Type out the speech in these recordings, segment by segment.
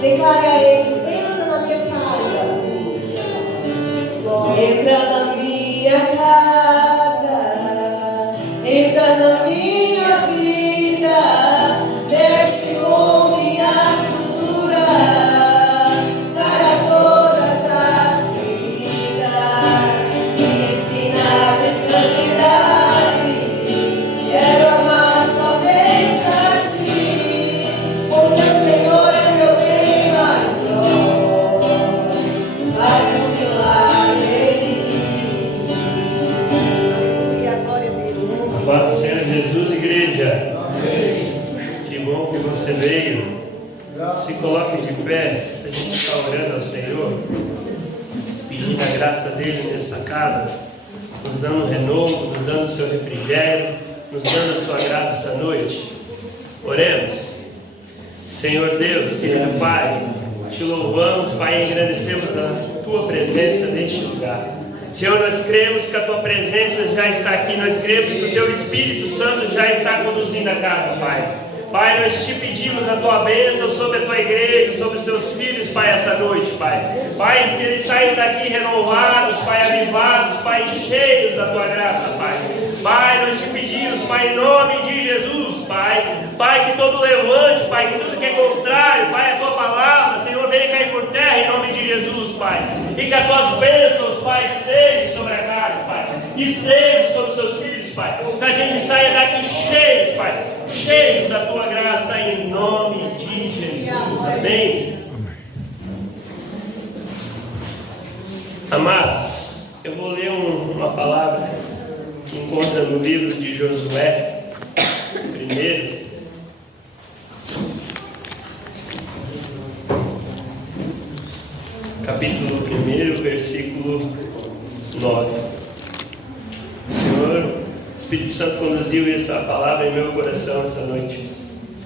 Declare a Ele: entra na minha casa. Entra na minha casa. Entra na minha vida. Mexe com minha estrutura. Sara todas as feridas. Me ensina a santidade. Quero amar somente a Ti. Porque o Senhor é meu bem maior. Faz um milagre em mim. Aleluia, glória a Deus. Paz do Senhor Jesus, igreja. Amém. Que bom que você veio. Se coloque de pé. A gente está orando ao Senhor, pedindo a graça dele nesta casa, nos dando renovo, nos dando o seu refrigério, nos dando a sua graça essa noite. Oremos. Senhor Deus, querido Pai, te louvamos, Pai, e engrandecemos a tua presença neste lugar. Senhor, nós cremos que a tua presença já está aqui, nós cremos que o teu Espírito Santo já está conduzindo a casa, Pai. Pai, nós te pedimos a tua bênção sobre a tua igreja, sobre os teus filhos, Pai, essa noite, Pai. Pai, que eles saiam daqui renovados, Pai, avivados, Pai, cheios da tua graça, Pai. Pai, nós te pedimos, Pai, em nome de Jesus, Pai. Pai, que todo levante, Pai, que tudo que é contrário, Pai, a tua palavra, Senhor, venha cair por terra em nome de Jesus, Pai. E que as tuas bênçãos, Pai, estejam sobre a casa, Pai. Estejam sobre os seus filhos, Pai. Que a gente saia daqui cheios, Pai. Cheios da tua graça em nome de Jesus. Amém. Amados, eu vou ler uma palavra que encontra no livro de Josué, primeiro. Capítulo 1, versículo 9. O Senhor, o Espírito Santo conduziu essa palavra em meu coração essa noite.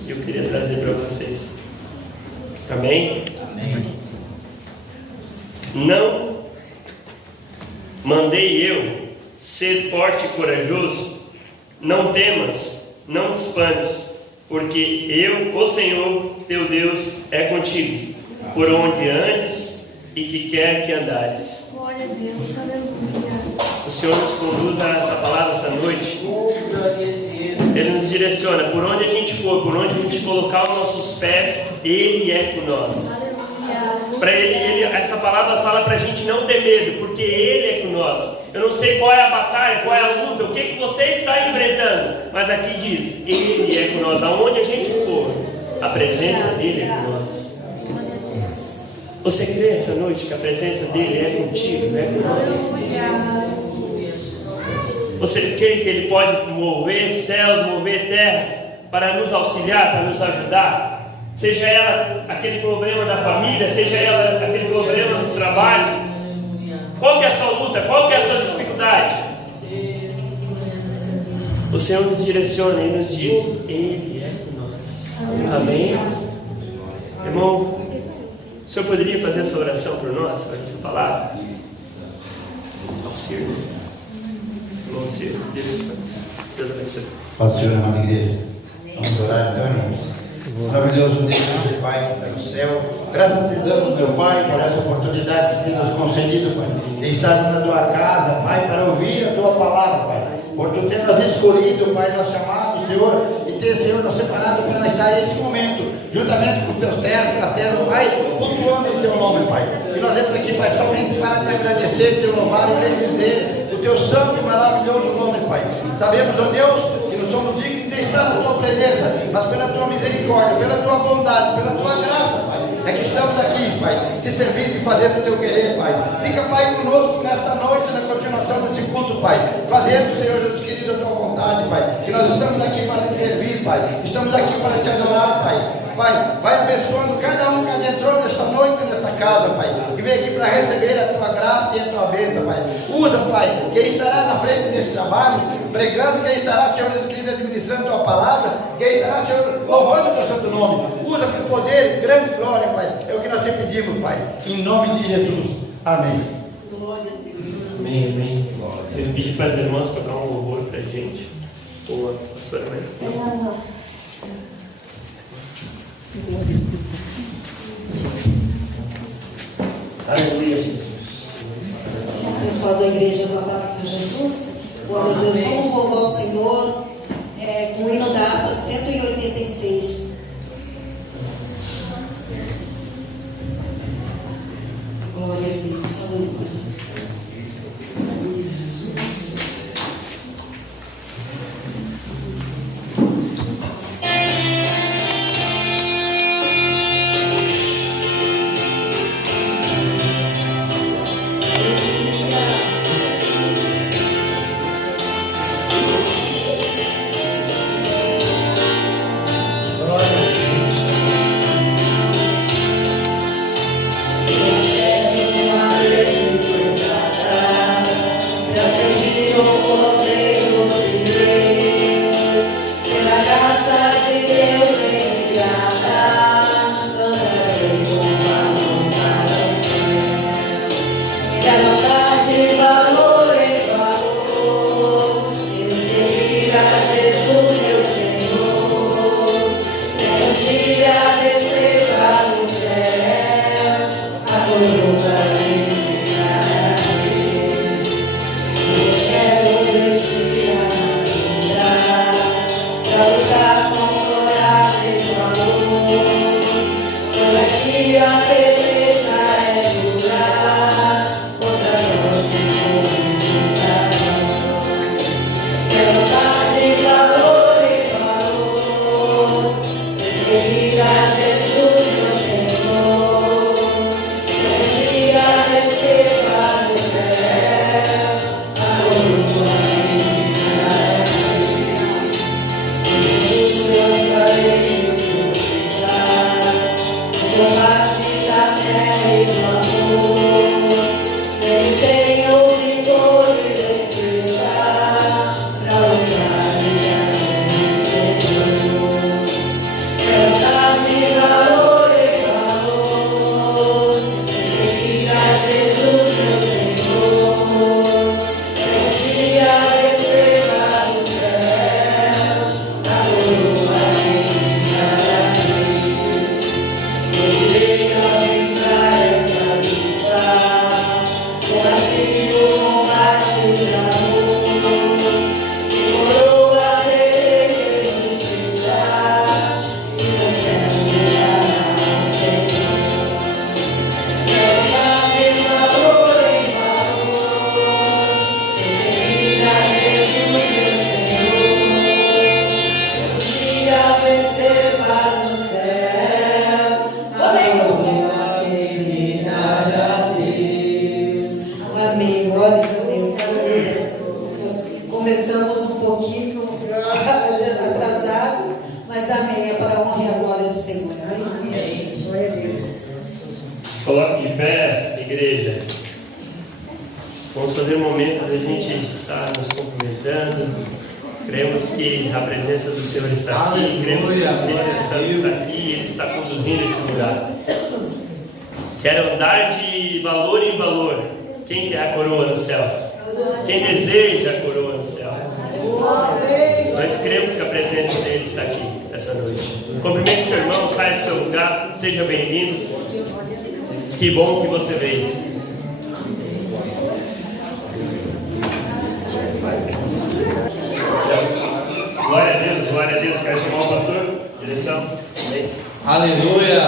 E eu queria trazer para vocês. Amém? Amém. Não mandei eu ser forte e corajoso? Não temas, não te espantes, porque eu, o Senhor, teu Deus, é contigo, por onde andes e que quer que andares. Glória a Deus, aleluia. O Senhor nos conduz a essa palavra essa noite. Ele nos direciona, por onde a gente for, por onde a gente colocar os nossos pés, Ele é com nós. Para ele, essa palavra fala para a gente não ter medo, porque Ele é com nós. Eu não sei qual é a batalha, qual é a luta, o que você está enfrentando, mas aqui diz, Ele é com nós. Aonde a gente for, a presença dEle é com nós. Você crê essa noite que a presença dEle é contigo, é com nós? Você crê que Ele pode mover céus, mover terra para nos auxiliar, para nos ajudar? Seja ela aquele problema da família, seja ela aquele problema do trabalho. Qual que é a sua luta? Qual que é a sua dificuldade? O Senhor nos direciona e nos diz, Ele é com nós. Amém? Irmão, o Senhor poderia fazer essa oração por nós, com essa palavra? Auxílio. Irmão, Senhor, Deus abençoe. Paz do Senhor, amada igreja. Vamos orar então, irmãos. Maravilhoso Deus, Pai que está no céu, graças te damos, meu Pai, por essa oportunidade que tem nos concedido, Pai, de estar na tua casa, Pai, para ouvir a tua palavra, Pai, por tu ter nos escolhido, Pai, nos chamado, Senhor, e ter, Senhor, nos separado para estar nesse momento, juntamente com os teus servos, Pai, cultuando em teu nome, Pai. E nós estamos aqui, Pai, somente para te agradecer, te louvar e bendizer o teu santo e maravilhoso nome, Pai. Sabemos, ó Deus, somos dignos de estar na tua presença, mas pela tua misericórdia, pela tua bondade, pela tua graça, Pai, é que estamos aqui, Pai, te servindo e fazendo o teu querer, Pai. Fica, Pai, conosco nesta noite, na continuação desse culto, Pai, fazendo, Senhor Jesus querido, a tua vontade, Pai, que nós estamos aqui para te servir, Pai, estamos aqui para te adorar, Pai. Pai, vai abençoando cada um que adentrou nesta noite, nesta casa, Pai, que veio aqui para receber a tua graça e a tua bênção, Pai. Usa, Pai, quem estará na frente desse trabalho, pregando, quem estará, Senhor Jesus querido, administrando a tua palavra, quem estará, Senhor, louvando o teu santo nome. Usa com poder, grande glória, Pai. É o que nós te pedimos, Pai, em nome de Jesus. Amém. Amém, amém. Eu vou pedir para as irmãs tocar um louvor para a gente. Boa, pastora Maria. Aleluia, Jesus. Pessoal da igreja do Abraço de Jesus, glória a Deus, vamos louvar o Senhor com o hino da harpa de 186. Glória a Deus, aleluia. Compartilhar fazer um momento da gente estar nos cumprimentando. Cremos que a presença do Senhor está aqui, cremos que o Espírito Santo está aqui, Ele está conduzindo esse lugar. Quero andar de valor em valor. Quem quer a coroa no céu? Quem deseja a coroa no céu? Nós cremos que a presença dele está aqui essa noite. Cumprimente seu irmão, saia do seu lugar, seja bem-vindo. Que bom que você veio. Glória a Deus, glória a Deus. Quero chamar o pastor. Direção. Amém. Aleluia.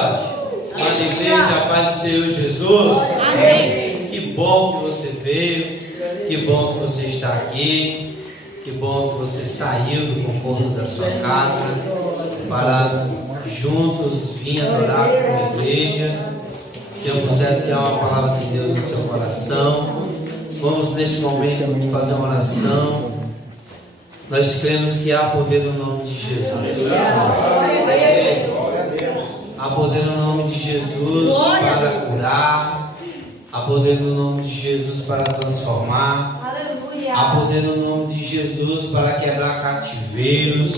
Amada igreja, a paz do Senhor Jesus. Amém. Que bom que você veio. Que bom que você está aqui. Que bom que você saiu do conforto da sua casa para juntos vir adorar com a igreja. Eu puser criar uma palavra de Deus no seu coração. Vamos nesse momento fazer uma oração. Nós cremos que há poder no nome de Jesus. Há poder no nome de Jesus para curar. Há poder no nome de Jesus para transformar. Há poder no nome de Jesus para quebrar cativeiros.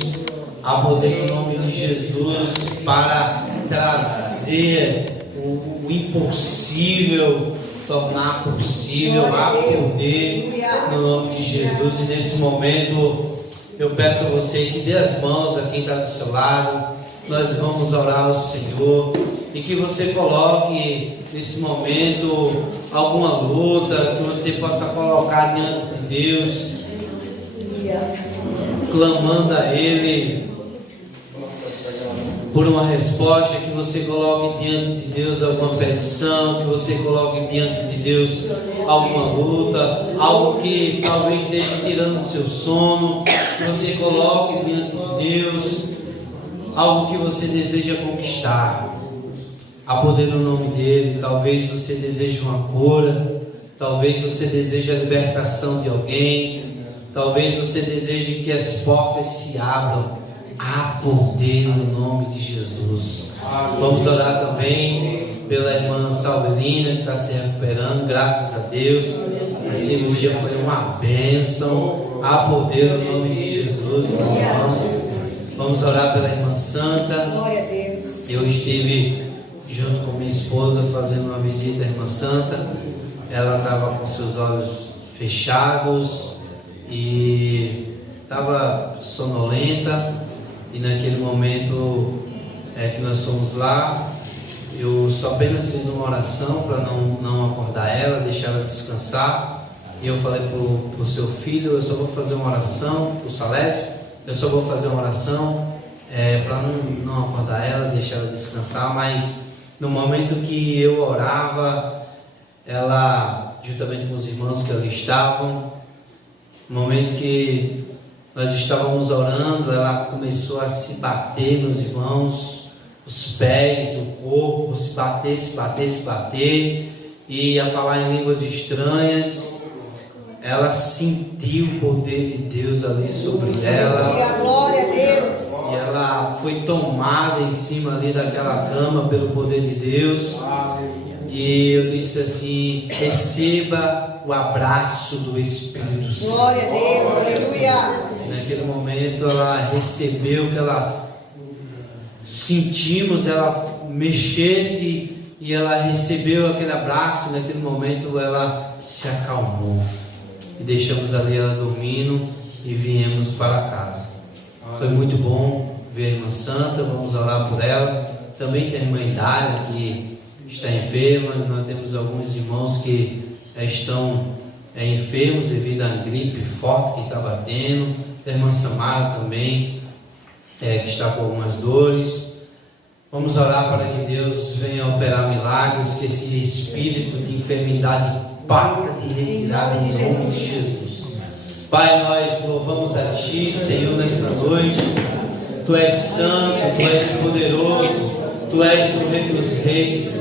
Há poder no nome de Jesus para trazer o impossível, tornar possível. Há poder no nome de Jesus. E nesse momento eu peço a você que dê as mãos a quem está do seu lado. Nós vamos orar ao Senhor. E que você coloque nesse momento alguma luta, que você possa colocar diante de Deus, clamando a Ele por uma resposta, que você coloque diante de Deus alguma petição, que você coloque diante de Deus alguma luta, algo que talvez esteja tirando o seu sono, que você coloque diante de Deus algo que você deseja conquistar. Há poder no nome dele. Talvez você deseje uma cura, talvez você deseje a libertação de alguém, talvez você deseje que as portas se abram. Há poder no nome de Jesus. Vamos orar também pela irmã Salvelina, que está se recuperando, graças a Deus. A cirurgia foi uma bênção. Há poder no nome de Jesus, meus irmãos. Vamos orar pela irmã Santa. Glória a Deus. Eu estive junto com minha esposa fazendo uma visita à irmã Santa. Ela estava com seus olhos fechados e estava sonolenta. E naquele momento que nós fomos lá, eu só apenas fiz uma oração para não acordar ela, deixar ela descansar. E eu falei para o seu filho: eu só vou fazer uma oração, o Salésio, eu só vou fazer uma oração para não acordar ela, deixar ela descansar. Mas no momento que eu orava, ela, juntamente com os irmãos que ali estavam, no momento que nós estávamos orando, ela começou a se bater, meus irmãos, os pés, o corpo, se bater, e a falar em línguas estranhas. Ela sentiu o poder de Deus ali sobre ela. Glória a Deus. E ela foi tomada em cima ali daquela cama pelo poder de Deus. E eu disse assim: receba o abraço do Espírito Santo. Glória a Deus. Aleluia. Naquele momento ela recebeu, que ela sentimos, ela mexesse e ela recebeu aquele abraço. Naquele momento ela se acalmou e deixamos ali ela dormindo e viemos para casa. Foi muito bom ver a irmã Santa. Vamos orar por ela. Também tem a irmã Idália, que está enferma. Nós temos alguns irmãos que estão enfermos devido à gripe forte que está batendo. A irmã Samara também, que está com algumas dores. Vamos orar para que Deus venha operar milagres, que esse espírito de enfermidade parta de retirada em nome de Jesus. Pai, nós louvamos a Ti, Senhor, nessa noite. Tu és santo, Tu és poderoso, Tu és o Rei dos Reis,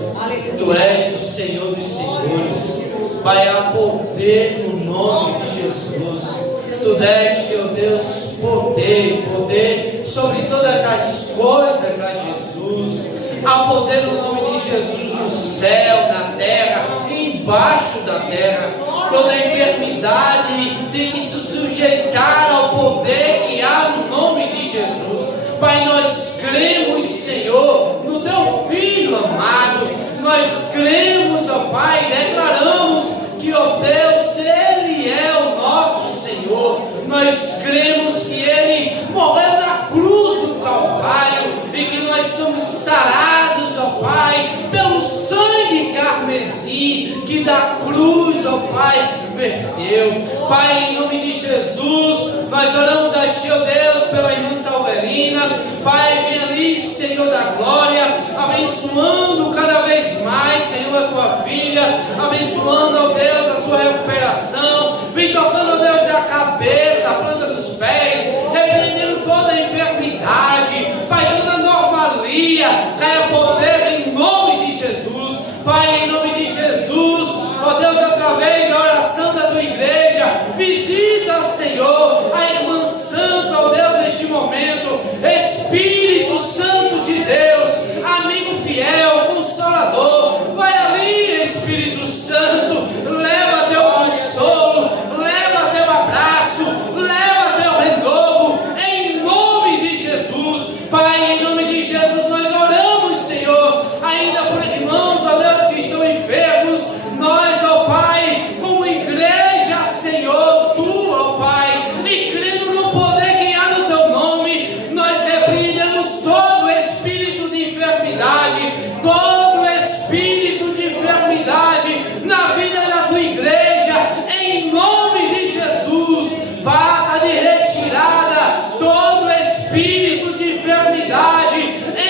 Tu és o Senhor dos Senhores. Pai, há poder no nome de Jesus. Tu deste, ó Deus, poder sobre todas as coisas a Jesus. Há poder no nome de Jesus no céu, na terra e embaixo da terra. toda enfermidade tem que se sujeitar ao poder que há no nome de Jesus. Pai, nós cremos, Senhor, no Teu Filho amado. Nós cremos, ó Pai, declaramos que, ó Deus, Ele é o nosso Senhor. Nós cremos que Ele morreu na cruz do Calvário e que nós somos sarados, ó Pai, pelo sangue carmesim que da cruz, ó Pai, verteu. Pai, em nome de Jesus, nós oramos a Ti, ó Deus, pela irmã Salverina. Pai, vem ali, Senhor da glória, abençoando cada vez mais, Senhor, a Tua filha, abençoando, ó Deus, a sua recuperação. Vem tocando, ó Deus, da cabeça, a planta dos pés, repreendendo toda a enfermidade. Pai, toda anomalia, caia poder em nome de Jesus. Pai, em nome de Jesus, ó Deus, através da oração da Tua igreja, visita, Senhor, a irmã santa, ó Deus, neste momento. Espírito Santo de Deus, amigo fiel, consolador, vai ali, Espírito Santo, leva Teu consolo, leva Teu abraço, leva Teu renovo, em nome de Jesus. Pai, em nome de Jesus, nós oramos, Senhor, ainda por irmãos, ó Deus, que estão enfermos. Nós, ó Pai, como igreja, Senhor, Tu, ó Pai, e crendo no poder que há no Teu nome, nós repreendemos todo espírito de enfermidade, todo espírito de enfermidade na vida da Tua igreja, em nome de Jesus. Bata de retirada todo espírito de enfermidade,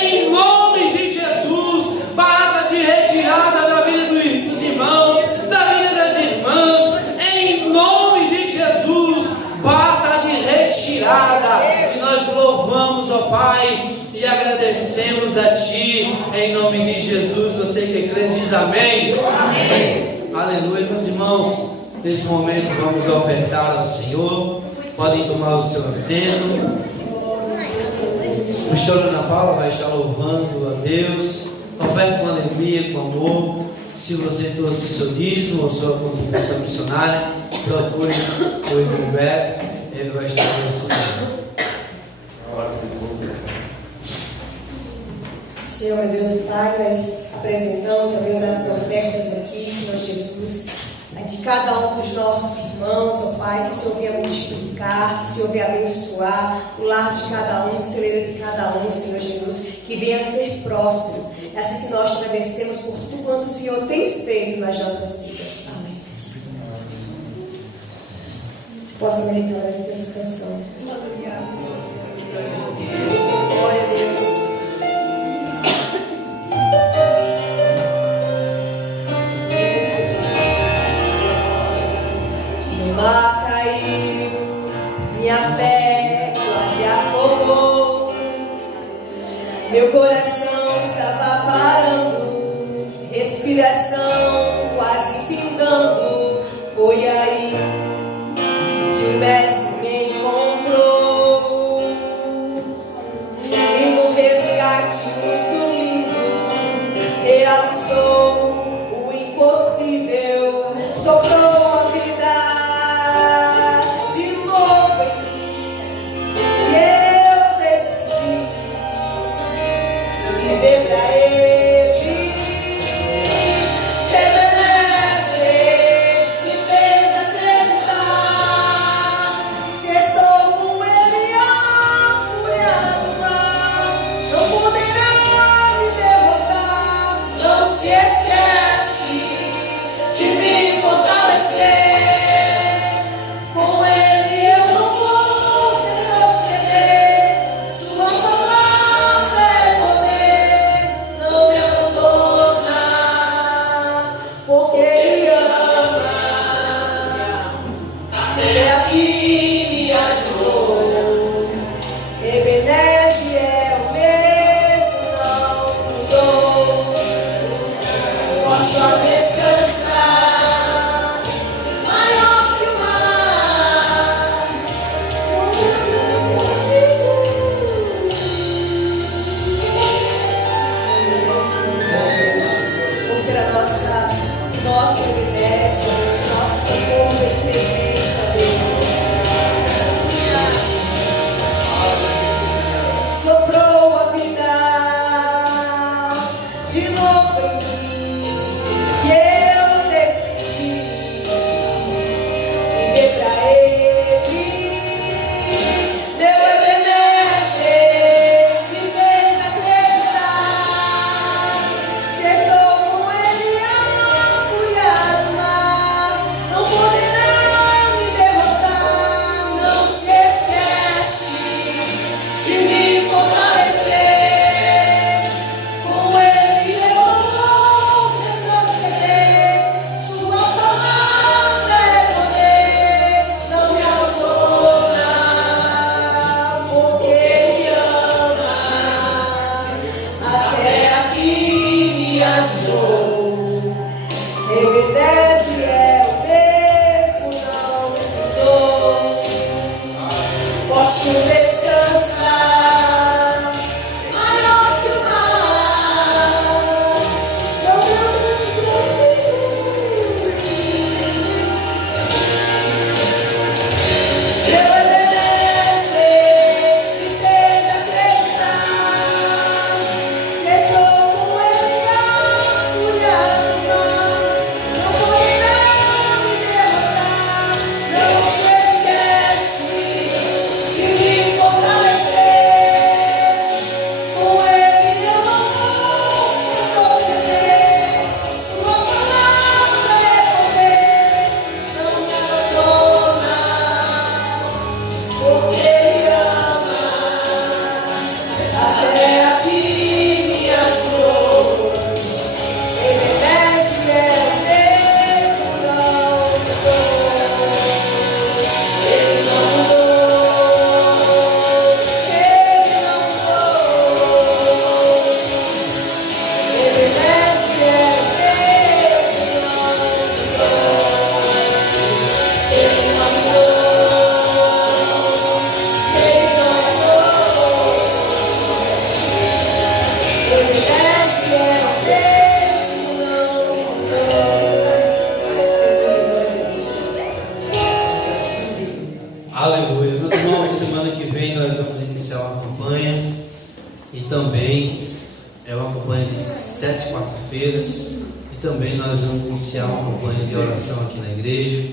em nome de Jesus. Bata de retirada da vida dos irmãos, da vida das irmãs, em nome de Jesus. Bata de retirada. E nós louvamos, ó Pai, e agradecemos a Ti, em nome de Jesus. Você que crê diz amém. Amém. Aleluia, meus irmãos. Nesse momento vamos ofertar ao Senhor. Podem tomar o seu assento. O pastor Ana Paula vai estar louvando a Deus. Oferte com alegria, com amor. Se você trouxe seu dízimo ou sua contribuição missionária, procure o irmão Beto. Ele vai estar abençoando. Senhor, meu Deus e Pai, nós apresentamos, ó Deus, as ofertas aqui, Senhor Jesus, de cada um dos nossos irmãos, ó Pai, que o Senhor venha multiplicar, que o Senhor venha abençoar o lar de cada um, o celeiro de cada um, Senhor Jesus, que venha ser próspero. É assim que nós te agradecemos por tudo quanto o Senhor tem feito nas nossas vidas. Amém. Você possa meditar aqui essa canção. Glória a Deus. No mar caiu, minha fé quase afogou, meu coração estava parando, respiração quase findando. Foi aí que o mestre me encontrou, e no resgate muito lindo realizou o impossível, soprou a vida de novo em mim, e eu decidi viver pra Ele. Permanecer me fez acreditar, se estou com Ele, a fúria do mar não poderá me derrotar. Não se esqueça E também é uma campanha de 7 quarta-feiras. E também nós vamos iniciar uma campanha de oração aqui na igreja.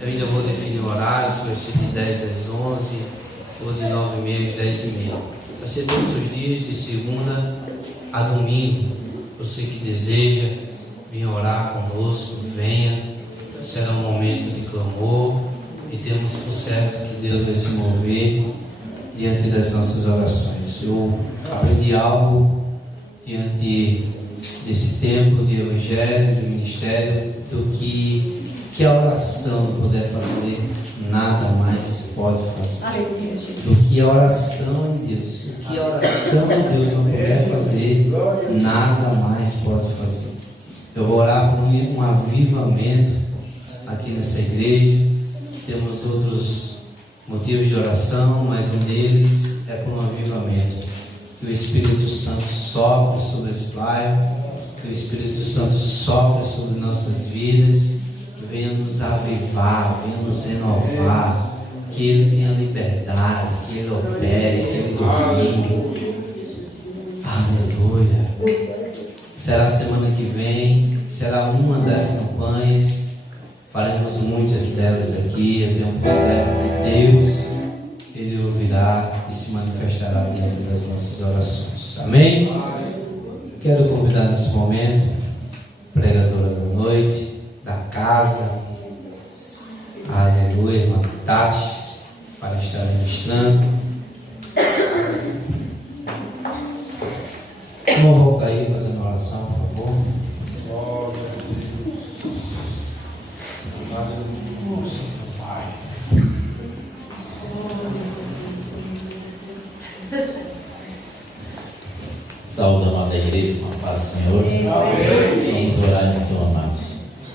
Eu ainda vou definir o horário, se vai ser de 10 às 11 ou de 9h30 às 10h30. Vai ser todos os dias, de segunda a domingo. Você que deseja vir orar conosco, venha. Será um momento de clamor e temos por certo que Deus vai se mover diante das nossas orações. Eu aprendi algo diante desse tempo de evangelho, de ministério, do que a oração puder fazer, nada mais pode fazer. Do que a oração de Deus, o que a oração de Deus não puder fazer, nada mais pode fazer. Eu vou orar por um avivamento aqui nessa igreja. Temos outros motivos de oração, mas um deles é por um avivamento. Que o Espírito Santo sopre sobre esse bairro, que o Espírito Santo sopre sobre nossas vidas, venha nos avivar, venha nos renovar, que Ele tenha liberdade, que Ele opere, que Ele domine. Aleluia. Será a semana que vem, será uma das campanhas. Faremos muitas delas aqui, havemos por certo de Deus, Ele ouvirá e se manifestará dentro das nossas orações. Amém? Quero convidar nesse momento a pregadora da noite, da casa, aleluia, irmã Tati, para estar ministrando. Vamos voltar aí fazendo oração, por favor. Saúde, amada igreja, com a paz do Senhor. Vamos orar então, amados.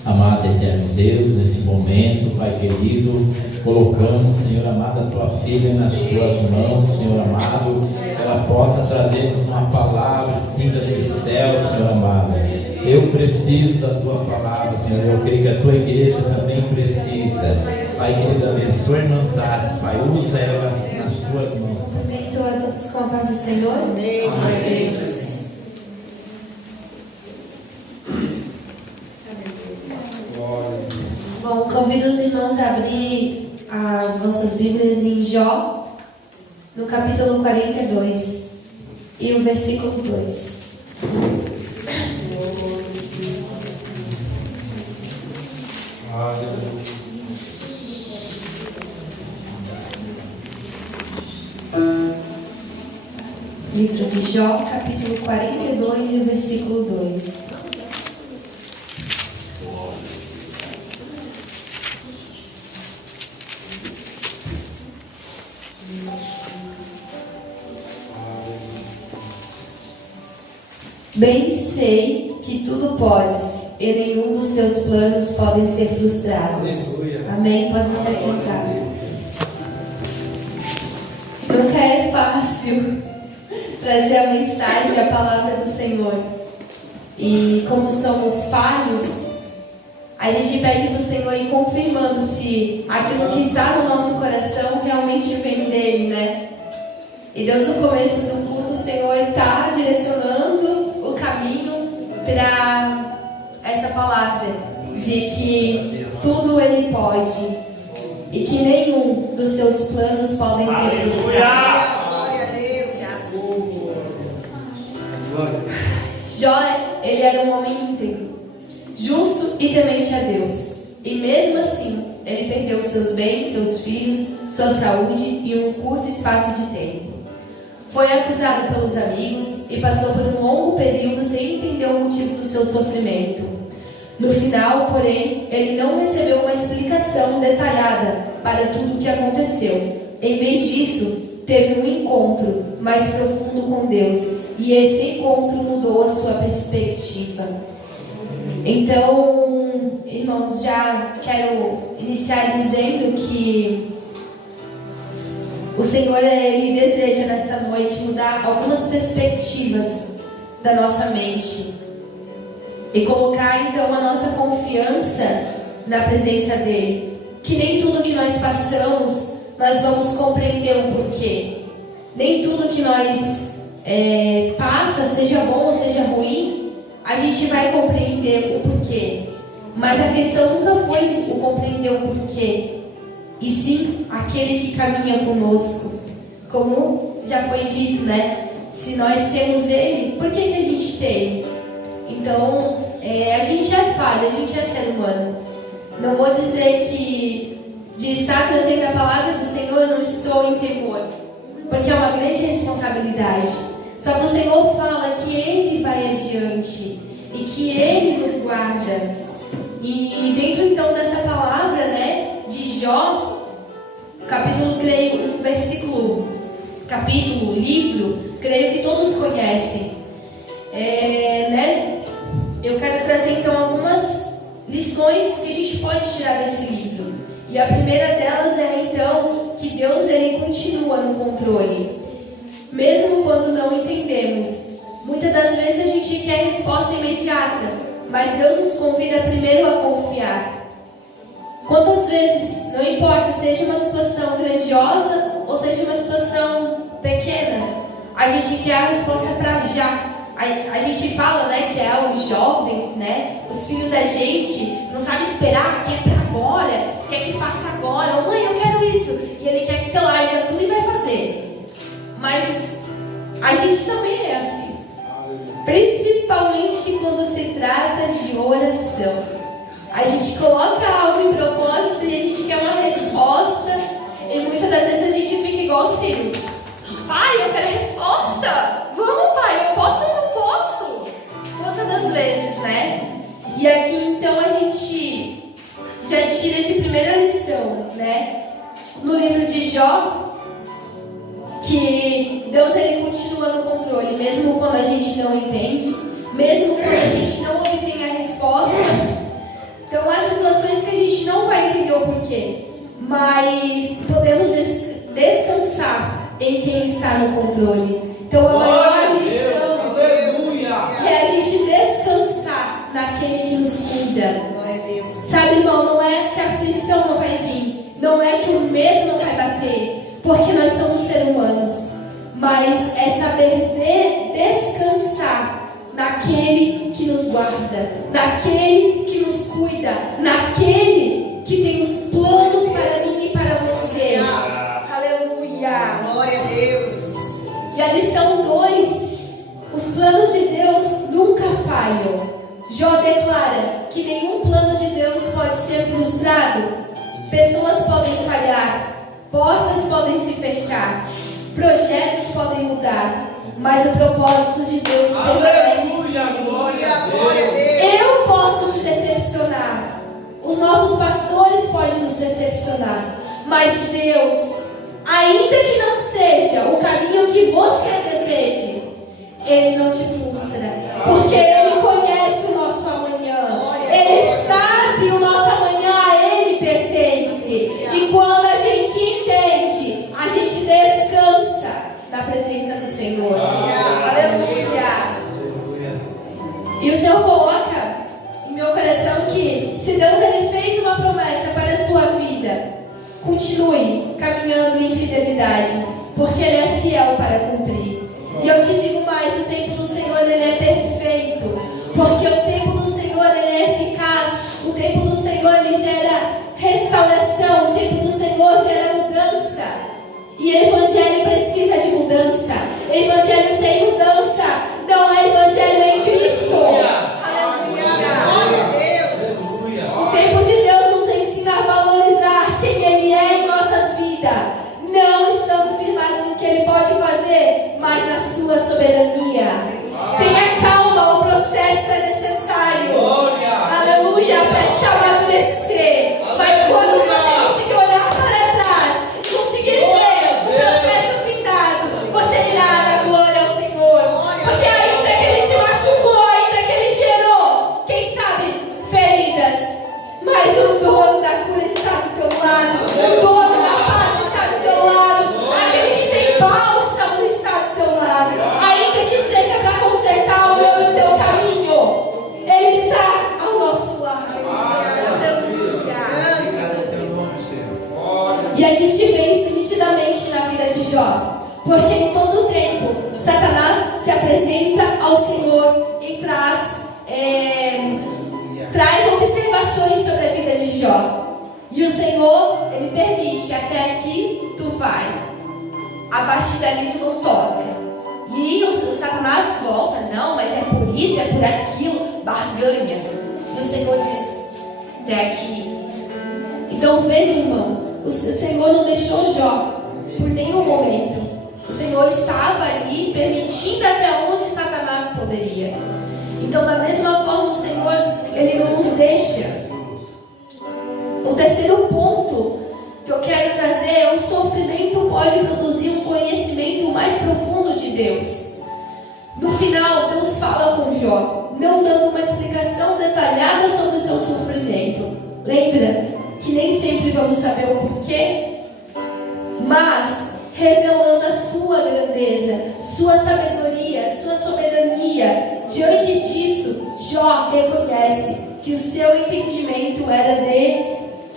Amado eterno Deus, nesse momento, Pai querido, colocamos, Senhor amado, a tua filha nas tuas mãos, Senhor amado, ela possa trazer-nos uma palavra vinda dos céus, Senhor amado. Eu preciso da tua palavra, Senhor. Eu creio que a tua igreja também precisa. Pai querido, abençoa a irmandade, Pai, usa ela nas tuas mãos. Cumprimento a todos com a paz do Senhor. Amém. Bom, convido os irmãos a abrir as vossas Bíblias em Jó, no capítulo 42 e o versículo 2. Livro de Jó, capítulo 42 e o versículo 2. Bem sei que tudo podes, e nenhum dos teus planos podem ser frustrados. Amém? Podem se assentar. Nunca é fácil trazer a mensagem, a palavra do Senhor. E como somos falhos, a gente pede para o Senhor ir confirmando se aquilo que está no nosso coração realmente vem dele, né? E Deus, no começo do culto, o Senhor está direcionando o caminho para essa palavra de que tudo Ele pode e que nenhum dos seus planos podem ser frustrados. Jó, ele era um homem íntegro, justo e temente a Deus. E mesmo assim, ele perdeu seus bens, seus filhos, sua saúde em um curto espaço de tempo. Foi acusado pelos amigos e passou por um longo período sem entender o motivo do seu sofrimento. No final, porém, ele não recebeu uma explicação detalhada para tudo o que aconteceu. Em vez disso, teve um encontro mais profundo com Deus, e esse encontro mudou a sua perspectiva. Então, irmãos, já quero iniciar dizendo que o Senhor, Ele deseja nesta noite mudar algumas perspectivas da nossa mente e colocar então a nossa confiança na presença dEle. Que nem tudo que nós passamos nós vamos compreender o porquê. Nem tudo que nós passa, seja bom ou seja ruim, a gente vai compreender o porquê. Mas a questão nunca foi o compreender o porquê, e sim aquele que caminha conosco. Como já foi dito, né? Se nós temos Ele, por que a gente tem? Então, a gente é falha, a gente é ser humano. Não vou dizer que de estar trazendo a palavra do Senhor eu não estou em temor, porque é uma grande responsabilidade. Só que o Senhor fala que Ele vai adiante e que Ele nos guarda. E dentro então dessa palavra, né, de Jó, livro, creio que todos conhecem. Né, eu quero trazer então algumas lições que a gente pode tirar desse livro. E a primeira delas é então que Deus ele continua no controle, mesmo quando não entendemos. Muitas das vezes a gente quer resposta imediata, mas Deus nos convida primeiro a confiar. Quantas vezes, não importa, seja uma situação grandiosa ou seja uma situação pequena, a gente quer a resposta para já. A gente fala, né, que é os jovens, né, os filhos da gente, não sabe esperar, quer para agora, quer que faça agora. Mãe, eu quero isso. E ele quer que você larga tudo e vai fazer. Mas a gente também é assim. Principalmente quando se trata de oração. A gente coloca algo em propósito e a gente quer uma resposta. E muitas das vezes a gente fica igual o Ciro. Pai, eu quero resposta. Vamos, pai, eu posso ou não posso? Quantas das vezes, né? E aqui então a gente já tira de primeira lição, né? No livro de Jó, que Deus ele continua no controle, mesmo quando a gente não entende, mesmo quando a gente não obtém a resposta. Então há situações que a gente não vai entender o porquê, mas podemos descansar em quem está no controle. Então a maior lição é a gente descansar naquele que nos cuida. Sabe, irmão, não é que a aflição não vai vir, não é que o medo não vai bater, porque nós somos seres humanos, mas é saber descansar naquele que nos guarda, naquele que nos cuida, naquele que tem os planos para mim e para você. Aleluia! Glória a Deus! E a lição 2, os planos de Deus nunca falham. Jó declara que nenhum plano de Deus pode ser frustrado. Pessoas podem falhar, portas podem se fechar, projetos podem mudar, mas o propósito de Deus permanece. Glória a Deus! Eu posso te decepcionar, os nossos pastores podem nos decepcionar, mas Deus, ainda que não seja o caminho que você deseje, Ele não te frustra, porque Ele conhece o nosso amanhã, Ele sabe o nosso amanhã, a Ele pertence. E quando a gente entende, a gente descansa na presença do Senhor. Aleluia! E o Senhor coloca em meu coração que se Deus ele fez uma promessa para a sua vida, continue caminhando em fidelidade, porque Ele é fiel para cumprir. E eu te digo mais, o tempo do Senhor ele é perfeito, porque o tempo do Senhor ele é eficaz, o tempo do Senhor ele gera restauração, o tempo do Senhor gera mudança. E o Evangelho precisa de mudança. Evangelho sem mudança não é Evangelho em Cristo. Aleluia! O tempo de Deus nos ensina a valorizar quem Ele é em nossas vidas, não estando firmado no que Ele pode fazer, mas na sua soberania. Tenha calma, o processo é necessário. Aleluia, para te amadurecer. Mas quando você conseguir olhar para trás e conseguir ver o processo findado, você irá dar glória ao Senhor. Porque ainda que Ele te machucou, ainda que Ele gerou, quem sabe, feridas, mas o dono da cura está do teu lado, o dono da paz está do teu lado, aquele que tem bálsamo está do teu lado, ainda que seja para partir dali tu não toca. E o Satanás volta, não, mas é por isso, é por aquilo, barganha. E o Senhor diz, até aqui. Então veja, irmão, o Senhor não deixou Jó por nenhum momento. O Senhor estava ali permitindo até onde Satanás poderia. Então da mesma forma o Senhor, Ele não nos deixa. O terceiro ponto que eu quero trazer é: o sofrimento pode produzir um conhecimento mais profundo de Deus. No final, Deus fala com Jó, não dando uma explicação detalhada sobre o seu sofrimento. Lembra que nem sempre vamos saber o porquê, mas revelando a sua grandeza, sua sabedoria, sua soberania. Diante disso, Jó reconhece que o seu entendimento era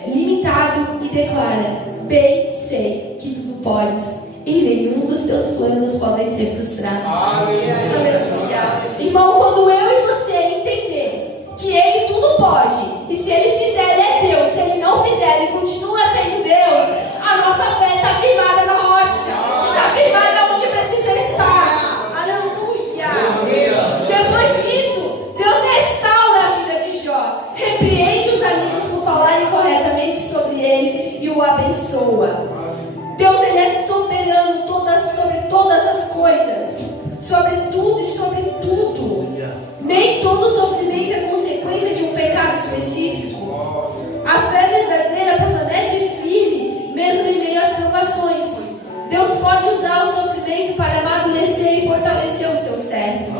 limitado e declara: bem sei que tudo podes e nenhum dos teus planos podem ser frustrados. Aleluia. Irmão, quando eu e você entender que Ele tudo pode, e se Ele fizer, Ele é Deus, se Ele não fizer, Ele continua sendo Deus, a nossa fé está firmada na rocha, está firmada onde precisa estar. Aleluia. Depois disso, Deus restaura a vida de Jó, repreende os amigos por falarem corretamente sobre ele e o abençoa. Deus, Ele é soberano sobre todas as coisas, sobre tudo e sobre tudo. Nem todo sofrimento é consequência de um pecado específico. A fé verdadeira permanece firme, mesmo em meio às provações. Deus pode usar o sofrimento para amadurecer e fortalecer os seus servos.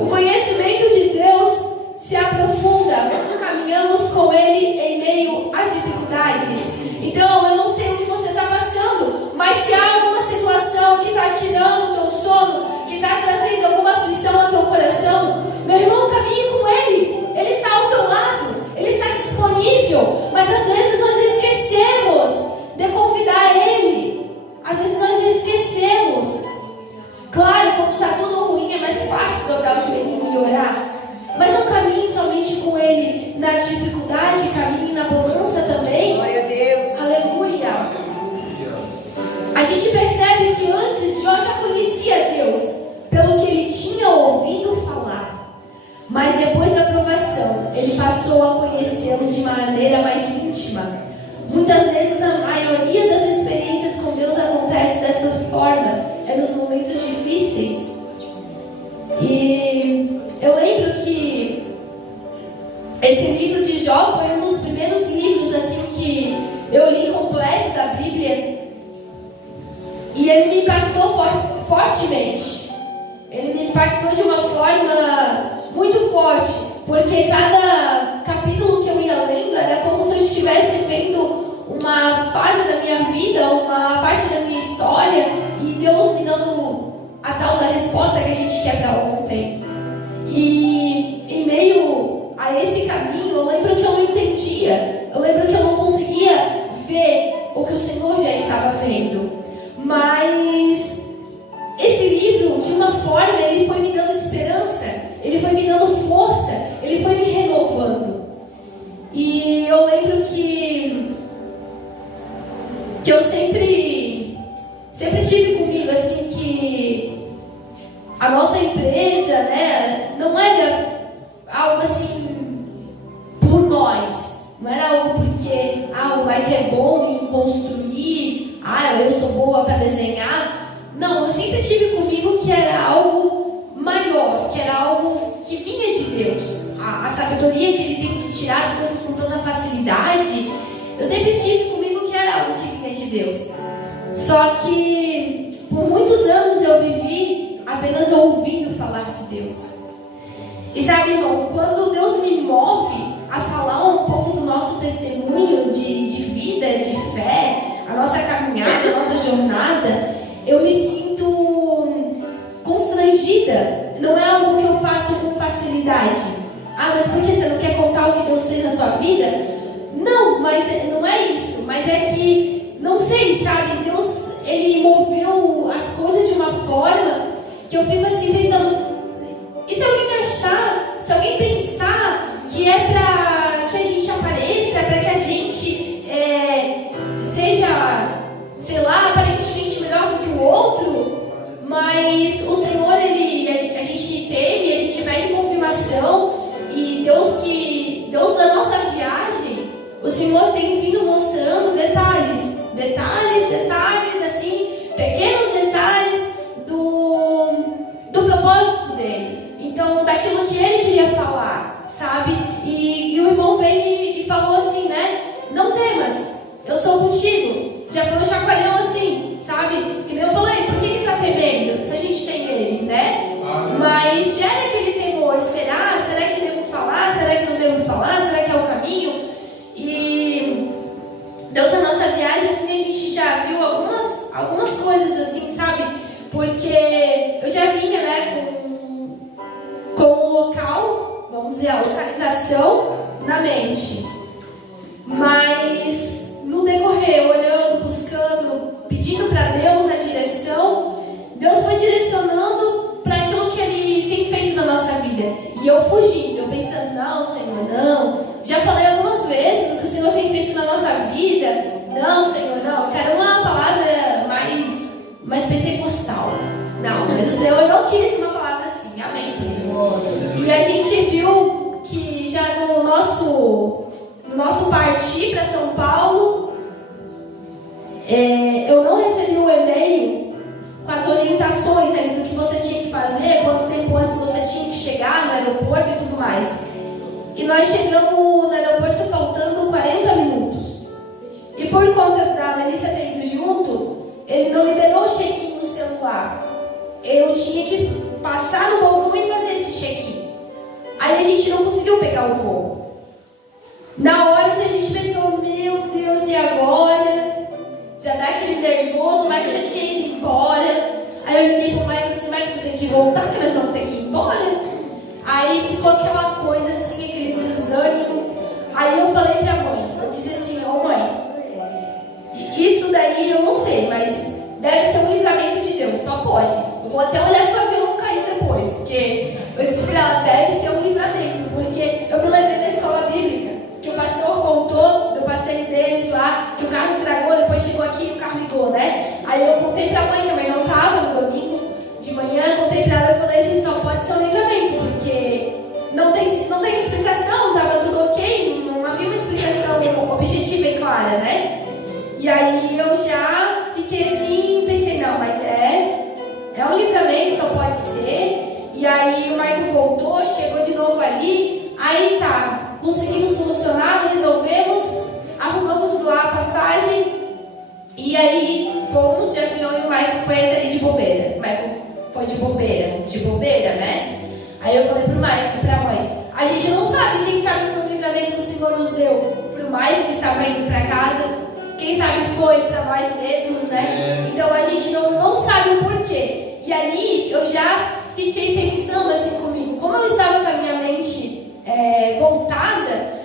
O conhecimento de Deus se aprofunda quando caminhamos com Ele em meio às dificuldades. Então, eu não sei o que você está passando, mas se há alguma situação que está tirando o teu sono, que está trazendo alguma aflição ao teu coração, meu irmão, caminhe com Ele. Ele está ao teu lado, Ele está disponível, mas às vezes nós esquecemos de convidar Ele. Às vezes nós esquecemos. Claro, quando está tudo ruim é mais fácil dobrar o joelhinho e orar, mas não caminhe somente com Ele na dificuldade, caminhe na bonança também. Glória a Deus. Aleluia. A gente percebe que antes Jó já conhecia Deus pelo que ele tinha ouvido falar, mas depois da provação ele passou a conhecê-lo de maneira mais íntima. Muitas vezes a maioria das experiências com Deus acontece dessa forma, é nos momentos difíceis. E eu lembro que esse livro de Jó foi um dos primeiros livros assim que eu li completo da Bíblia, e ele me impactou fortemente. Ele me impactou de uma forma muito forte, porque cada capítulo que eu ia lendo era como se eu estivesse vendo uma fase da minha vida, uma parte da minha história, e Deus me dando a tal da resposta que a gente quer para algum tempo. E em meio a esse caminho, eu lembro que eu não entendia, eu lembro que eu não conseguia ver o que o Senhor já estava vendo. Mas esse livro, de uma forma, ele foi me dando esperança, ele foi me dando força, ele foi me renovando. E eu lembro que eu sempre tive comigo assim que a nossa empresa, né, não era algo assim por nós, não era algo porque o Mike é bom em construir, eu sou boa para desenhar. Não, eu sempre tive comigo que era algo maior, que era algo que vinha de Deus. A sabedoria que Ele tem de tirar as coisas com tanta facilidade, eu sempre tive comigo que era algo que vinha de Deus. Só que por muitos anos eu vivi apenas ouvindo falar de Deus. E sabe, irmão, quando Deus me move a falar um pouco do nosso testemunho de vida, de fé, a nossa caminhada, a nossa jornada, eu me sinto constrangida. Não é algo que eu faço com facilidade. Mas por que você não quer contar o que Deus fez na sua vida? Não, mas não é isso. Mas é que, não sei, sabe, Deus, Ele moveu as coisas de uma forma que eu fico assim pensando, e se alguém achar, se alguém pensar que é para que a gente apareça, é para que a gente seja, sei lá, aparentemente melhor do que dizer, a localização na mente. Mas no decorrer, olhando, buscando, pedindo para Deus a direção, Deus foi direcionando para aquilo que Ele tem feito na nossa vida. E eu fugindo, eu pensando, não, Senhor, não. Já falei algumas vezes o que o Senhor tem feito na nossa vida. Não, Senhor, não. Eu quero uma palavra mais pentecostal. Não, mas o Senhor não quis uma palavra assim. Amém, please. E a gente viu que já no nosso partir para São Paulo, eu não recebi um e-mail com as orientações ali do que você tinha que fazer, quanto tempo antes você tinha que chegar no aeroporto e tudo mais. E nós chegamos no aeroporto faltando 40 minutos. E por conta da Melissa ter ido junto, ele não liberou o check-in no celular. Eu tinha que passar no balcão e fazer esse check-in. Aí a gente não conseguiu pegar o voo. Na hora a gente pensou, meu Deus, e agora? Já dá aquele nervoso, o Michael já tinha ido embora. Aí eu liguei pro Michael e disse, Michael, tu tem que voltar, que nós vamos ter que ir embora. Aí ficou aquela coisa assim, aquele desânimo. Aí eu falei pra mãe, eu disse assim, ô mãe, isso daí eu não sei, mas deve ser um livramento de Deus, só pode. Eu vou até olhar se o avião não cair depois, porque eu disse pra ela, deve ser um livramento, porque eu me lembrei da escola bíblica, que o pastor contou do passeio deles lá, que o carro estragou, depois chegou aqui e o carro ligou, né? Aí eu contei pra mãe, que a mãe não estava no domingo de manhã, contei pra ela, eu falei assim, só pode ser um livramento, porque não tem explicação, estava tudo ok, não havia uma explicação objetiva e clara, né? E aí eu já fiquei assim, pensei, não, mas é um livramento, só pode ser. E aí o Michael voltou, chegou de novo ali, aí tá, conseguimos solucionar, resolvemos, arrumamos lá a passagem, e aí fomos de avião e o Michael foi até ali de bobeira. O Michael foi de bobeira, né? Aí eu falei pra mãe, a gente não sabe, quem sabe foi o livramento que o Senhor nos deu pro Michael que estava indo para casa. Quem sabe foi para nós mesmos, né? Então a gente não sabe o porquê. E ali eu já fiquei pensando assim comigo, como eu estava com a minha mente voltada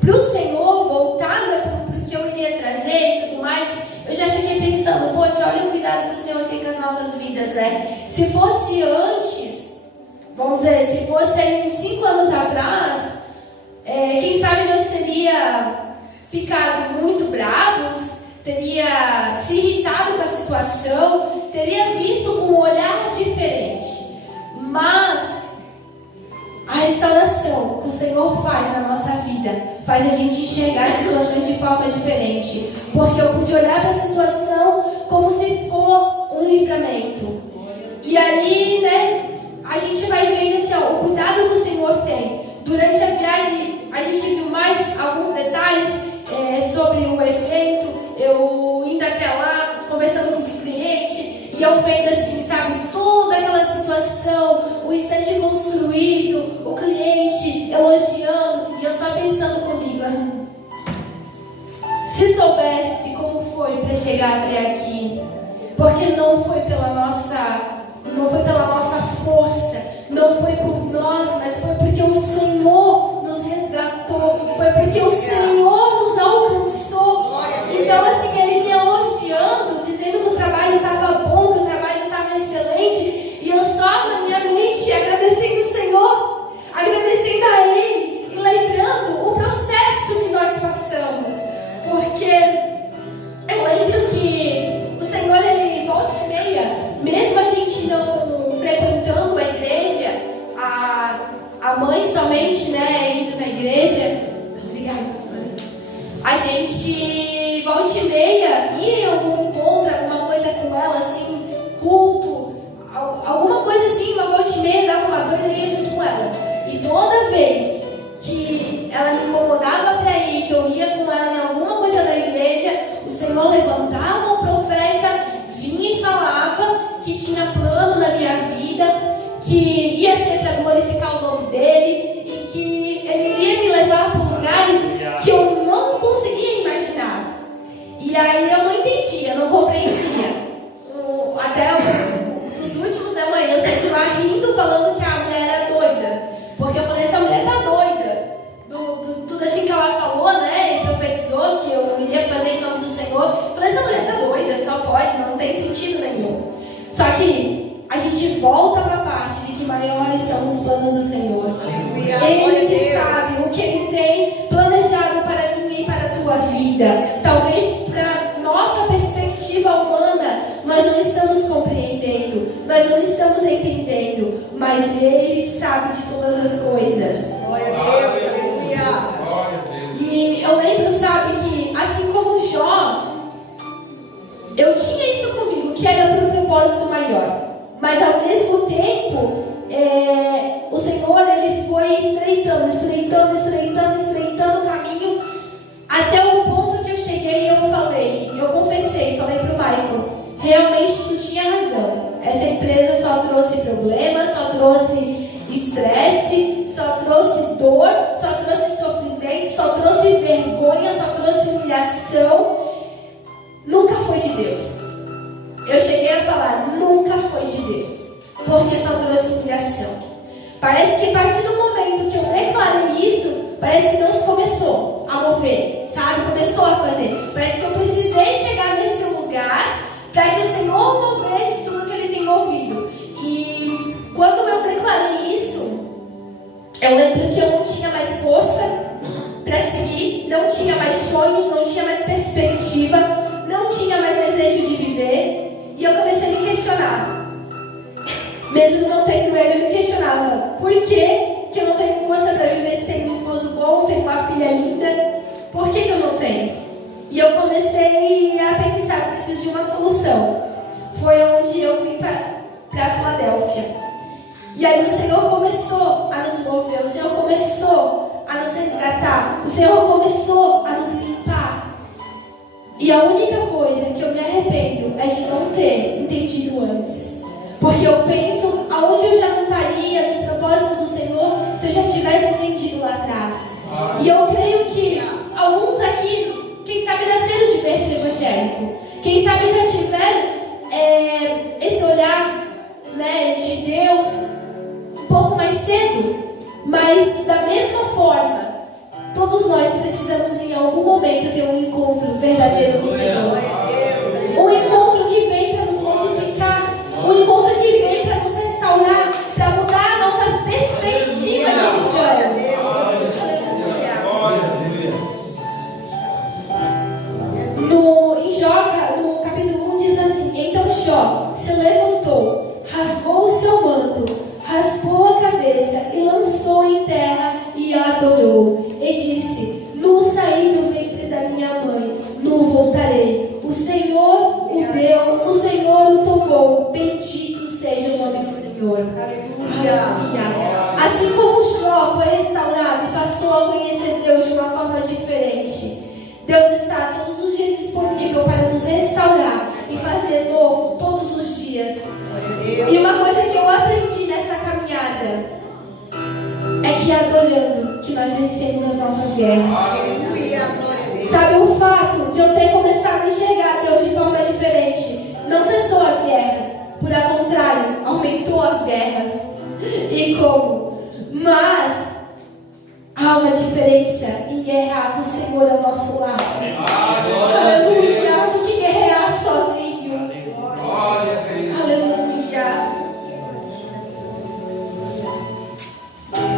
para o Senhor, voltada para o que eu iria trazer e tudo mais, eu já fiquei pensando, poxa, olha o cuidado que o Senhor tem com as nossas vidas, né? Se fosse antes, vamos dizer, se fosse aí uns 5 anos atrás, quem sabe nós teria ficado muito bravos, teria se irritado com a situação, teria visto com um olhar diferente. Mas a restauração que o Senhor faz na nossa vida faz a gente enxergar as situações de forma diferente. Porque eu pude olhar para a situação como se for um livramento. E ali, né, a gente vai vendo assim, ó, o cuidado que o Senhor tem. Durante a viagem, a gente viu mais alguns detalhes sobre o evento, eu indo até lá, conversando com os clientes, e eu vendo assim, sabe, toda aquela situação, o estande construído, o cliente elogiando, e eu só pensando comigo, se soubesse como foi para chegar até aqui, porque não foi pela nossa força, não foi por nós, mas foi porque o Senhor nos resgatou, foi porque o Senhor nos alcançou. Então assim, ele me elogiando, dizendo que o trabalho estava bom, que o trabalho estava excelente, e eu só na minha mente agradecendo o Senhor, agradecendo a Ele e lembrando o processo que nós passamos, porque eu lembro que o Senhor, ele volta e meia, mesmo a gente não frequentando a igreja, a mãe somente, né, indo na igreja, obrigada, pastora, a gente volta e meia ia em algum encontro, alguma coisa com ela, assim, culto, alguma coisa assim, uma volta e meia dava uma dor e ia junto com ela. E toda vez que ela me incomodava para ir, que eu ia com ela em alguma coisa da igreja, o Senhor levantava um profeta, vinha e falava que tinha plano na minha vida, que ia ser para glorificar o nome dele e que ele iria me levar para lugares que eu não conseguia imaginar. Sabe, a gente volta para a parte de que maiores são os planos do Senhor. Aleluia. Glória a Ele que Deus. sabe o que Ele tem planejado para mim e para a tua vida. Talvez para nossa perspectiva humana nós não estamos compreendendo, nós não estamos entendendo, mas Ele sabe de todas as coisas. Glória a Deus. Aleluia. E eu lembro, sabe, que assim como Jó, eu tinha isso comigo, que era para um propósito maior. Mas ao mesmo tempo, o Senhor, Ele foi estreitando o caminho, até o ponto que eu cheguei e eu confessei, falei para o Michael, realmente tu tinha razão. Essa empresa só trouxe problemas, só trouxe estresse, só trouxe dor, só trouxe sofrimento, só trouxe vergonha, só trouxe humilhação. Nunca foi de Deus. Eu cheguei a falar, nunca foi de Deus, porque só trouxe humilhação. Parece que a partir do momento que eu declarei isso, parece que Deus começou a mover, sabe? Começou a fazer. Parece que eu precisei chegar nesse lugar para que o Senhor movesse tudo que Ele tem movido. E quando eu declarei isso, eu lembro que eu não tinha mais força para seguir, não tinha mais sonhos, não tinha mais perspectiva, não tinha mais desejo de viver. E eu comecei a me questionar. Mesmo não tendo ele, eu me questionava. Por que eu não tenho força para viver se tenho um esposo bom, tenho uma filha linda? Por que eu não tenho? E eu comecei a pensar, preciso de uma solução. Foi onde eu vim para Filadélfia. E aí o Senhor começou a nos mover, o Senhor começou a nos resgatar, o Senhor começou a nos limpar. E a única coisa que eu me arrependo é de não ter entendido antes. Porque eu penso aonde eu já não estaria nos propósitos do Senhor se eu já tivesse entendido lá atrás. E eu creio que alguns aqui, quem sabe, nasceram de berço evangélico. Quem sabe já tiveram esse olhar, né, de Deus um pouco mais cedo. Mas da mesma forma, todos nós precisamos em algum momento ter um encontro verdadeiro com o Senhor. Um encontro que vem para nos modificar. Um encontro que vem para nos restaurar, para mudar a nossa perspectiva de visão. Em Jó, no capítulo 1 diz assim: então Jó se levantou, rasgou o seu manto, raspou a cabeça e lançou em terra e adorou. E disse: nu saí do ventre da minha mãe, nu voltarei. O Senhor o deu, o Senhor o tomou. Bendito seja o nome do Senhor. Aleluia. Assim como Jó foi restaurado e passou a conhecer Deus de uma forma diferente, Deus está todos os dias disponível para nos restaurar e fazer novo todos os dias. E uma coisa que eu aprendi nessa caminhada é que adorando que nós vencemos as nossas guerras. Sabe, o fato de eu ter começado a enxergar Deus de forma diferente não cessou as guerras, por ao contrário, aumentou as guerras. E como? Mas há uma diferença em guerrear com o Senhor ao nosso lado. Aleluia, do que guerrear sozinho. Aleluia.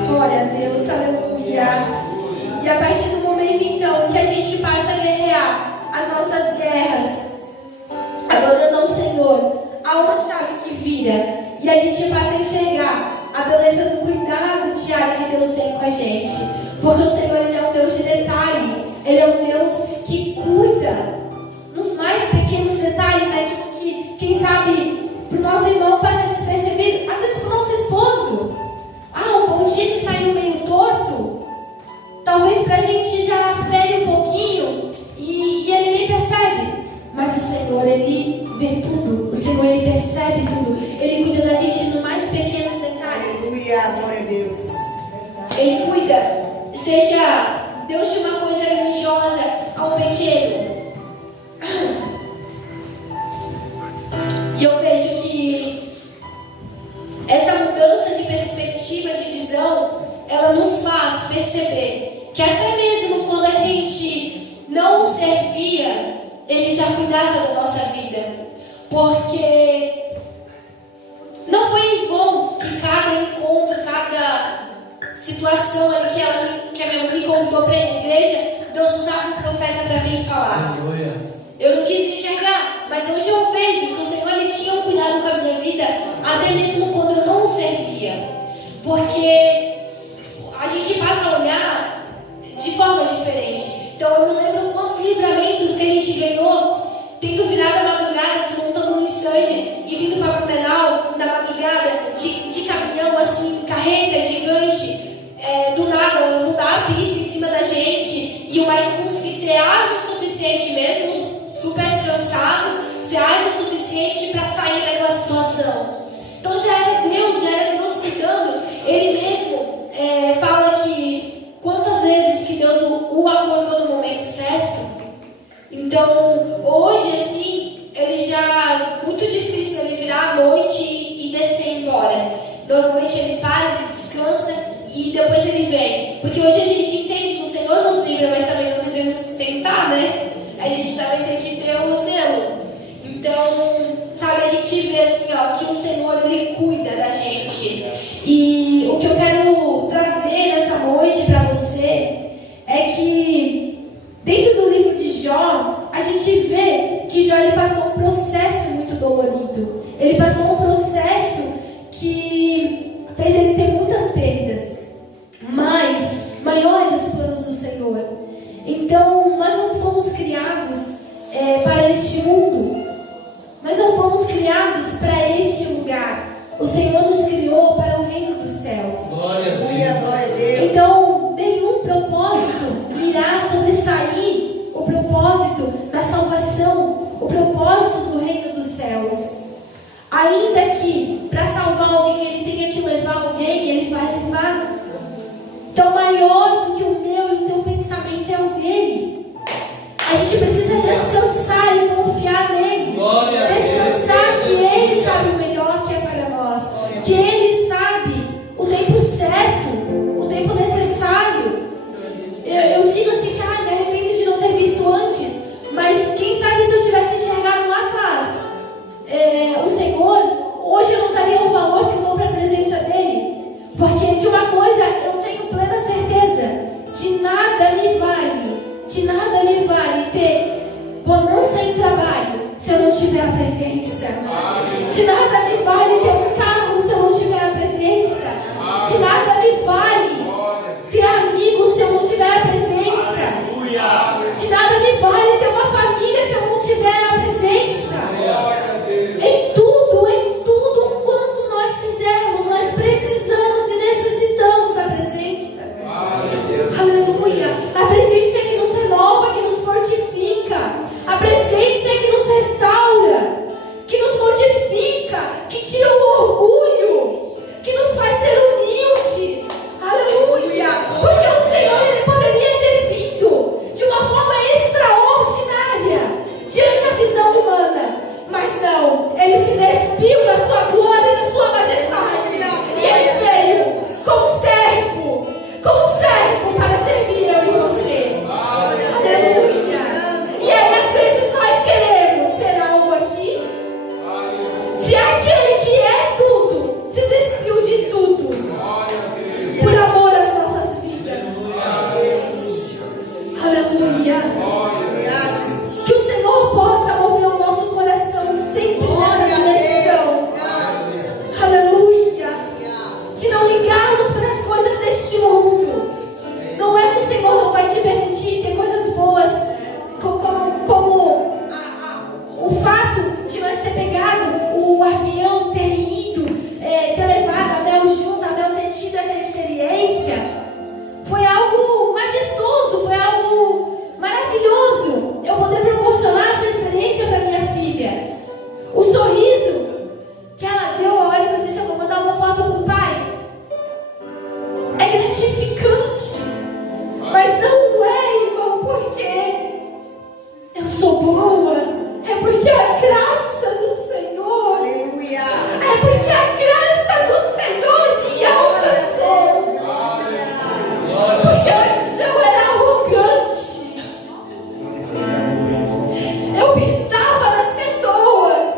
Glória a Deus, aleluia. E a partir do momento então que a gente passa a guerrear as nossas guerras, adorando ao Senhor, há uma chave que vira e a gente passa a enxergar a beleza do cuidado diário que Deus tem com a gente. Porque o Senhor, Ele é um Deus de detalhe. Ele é um Deus que cuida nos mais pequenos detalhes, né? Que quem sabe, para o nosso irmão passa despercebido, às vezes para o nosso esposo. Um bom dia que saiu meio torto, talvez para a gente já fere um pouquinho e ele nem percebe. Mas o Senhor, Ele vê tudo. O Senhor, Ele percebe tudo. Ele cuida da gente nos mais pequenos detalhes. Aleluia, glória a Deus. Ele cuida, seja Deus de uma coisa religiosa ao pequeno. E eu vejo que essa mudança de perspectiva, de visão, ela nos faz perceber que até mesmo quando a gente não o servia, Ele já cuidava da nossa vida. Porque situação ali que a minha mãe me convidou para ir na igreja, Deus usava um profeta para vir falar. Eu não quis enxergar, mas hoje eu vejo que o Senhor ele tinha um cuidado com a minha vida, até mesmo quando eu não o servia. Porque a gente passa a olhar de forma diferente. Então eu me lembro quantos livramentos que a gente ganhou, tendo virado a madrugada, desmontando um stand e vindo para Blumenau na madrugada, de caminhão, assim, carreta gigante, do nada, mudar a pista em cima da gente, e o Maicon conseguir ser ágil o suficiente mesmo, super cansado, ser ágil o suficiente para sair daquela situação. Então já era Deus cuidando. Ele mesmo fala que quantas vezes que Deus o acordou no momento certo. Então hoje assim, ele já, muito difícil ele virar à noite e descer embora. Normalmente ele para, ele descansa e depois ele vem. Porque hoje a gente entende que o Senhor nos livra, mas também não devemos tentar, né? A gente também tem que ter o zelo. Então, sabe, a gente vê assim, ó, que o Senhor, ele cuida da gente. E o que eu quero trazer nessa noite para você é que dentro do livro de Jó, a gente vê que Jó ele passou um processo muito dolorido. Ele passou um processo que fez ele ter muitas perdas, mas maiores planos do Senhor. Então, nós não fomos criados para este mundo. Nós não fomos criados para este lugar. O Senhor nos criou para o reino dos céus. Glória a Deus. Então, nenhum propósito irá sobressair o propósito da salvação, o propósito do reino dos céus. Ainda que para salvar alguém ele tenha que levar alguém, ele vai levar. Então, maior do que o meu e o teu pensamento é o dele. A gente precisa descansar e confiar nele. Descansar que ele sabe o melhor que é para nós. Que ele sabe o tempo certo, o tempo necessário. Eu digo assim, cara, me arrependo de não ter visto antes. Mas quem sabe se eu tivesse enxergado lá atrás o Senhor, hoje eu não daria o valor que eu dou para a presença dele. Porque de uma coisa eu tenho plena certeza: de nada me vale ter bonança em trabalho se eu não tiver a presença. De nada me vale ter um carro se eu não tiver a presença. De nada me vale ter amigos se eu não tiver a presença. De nada me vale ter uma família se eu não tiver a presença. Em tudo quanto nós fizermos, nós precisamos e necessitamos da presença. Aleluia. A presença é que nos renova, que nos fortifica. A presença é que nos restaura, que nos modifica, que tira o orgulho, que nos faz ser humildes. Aleluia. Porque o Senhor, ele poderia ter vindo de uma forma extraordinária diante da visão humana. Mas não, ele se despiu da sua glória e da sua majestade. E ele veio como servo para servir eu e você. Aleluia. E aí às vezes nós queremos ser algo aqui. Se aquele que é tudo se despiu de tudo por amor às nossas vidas. Aleluia. Que o Senhor possa mover o nosso coração sempre nessa direção. Aleluia. De não ligarmos para as coisas deste mundo. Não é que o Senhor não vai te permitir ter coisas boas, como o fato de nós ter pegado o avião, ter ido, ter levado a Mel junto, a Mel ter tido essa experiência. Foi algo majestoso, foi algo maravilhoso. Eu poder proporcionar essa experiência para minha filha. O sorriso que ela deu a hora que eu disse: eu vou mandar uma foto para o pai. É gratificante. Mas não é, irmão, porque eu sou boa. É porque a graça do Senhor. Aleluia. É porque a graça do Senhor me alcançou. Porque antes eu era arrogante. Eu pisava nas pessoas.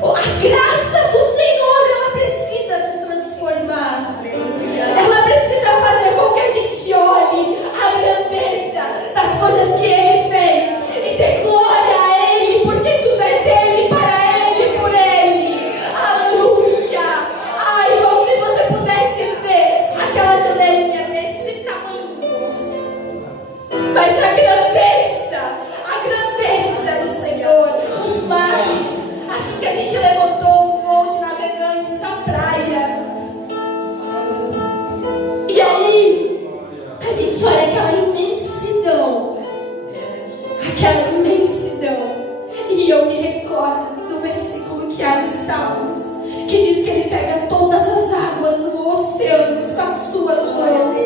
A graça do Senhor, ela precisa nos transformar. que há nos Salmos, que diz que Ele pega todas as águas do oceano com as suas mãos.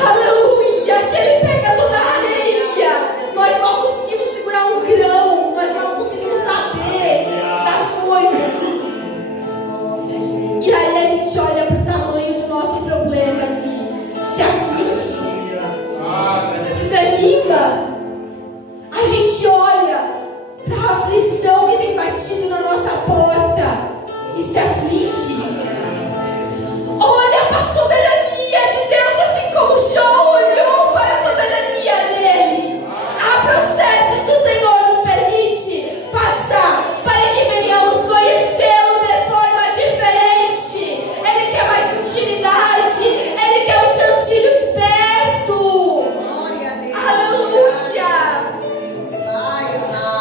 Aleluia! Que Ele pega toda a areia. Nós não conseguimos segurar um grão, nós não conseguimos saber das coisas. E aí a gente olha para o tamanho do nosso problema e se aflige, desanima. A gente olha para a aflição que tem batido na nossa porta e se aflige. Olha para a soberania de Deus, assim como Jó olhou para a soberania dele. Há processos que o Senhor nos permite passar para que venhamos conhecê-lo de forma diferente. Ele quer mais intimidade, Ele quer os seus filhos perto. Aleluia!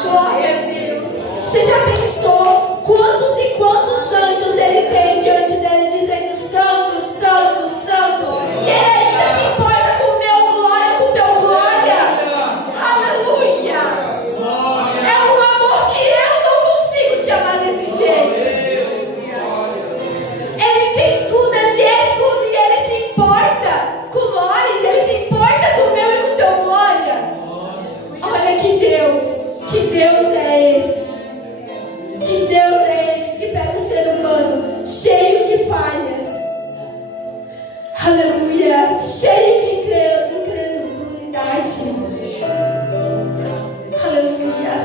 Glória a Deus. Você já pensou quantos e quantos anjos Ele tem diante dele dizendo santo, santo, santo? E Ele ainda se importa com o meu glória, com o teu glória. Aleluia! É um amor que eu não consigo te amar desse jeito. Ele tem tudo, Ele é tudo e Ele se importa com nós. Ele se importa com o meu e com o teu glória. Olha que Deus é esse? Que Deus é esse que pega o ser humano cheio de falhas, aleluia, cheio de incredulidade, aleluia,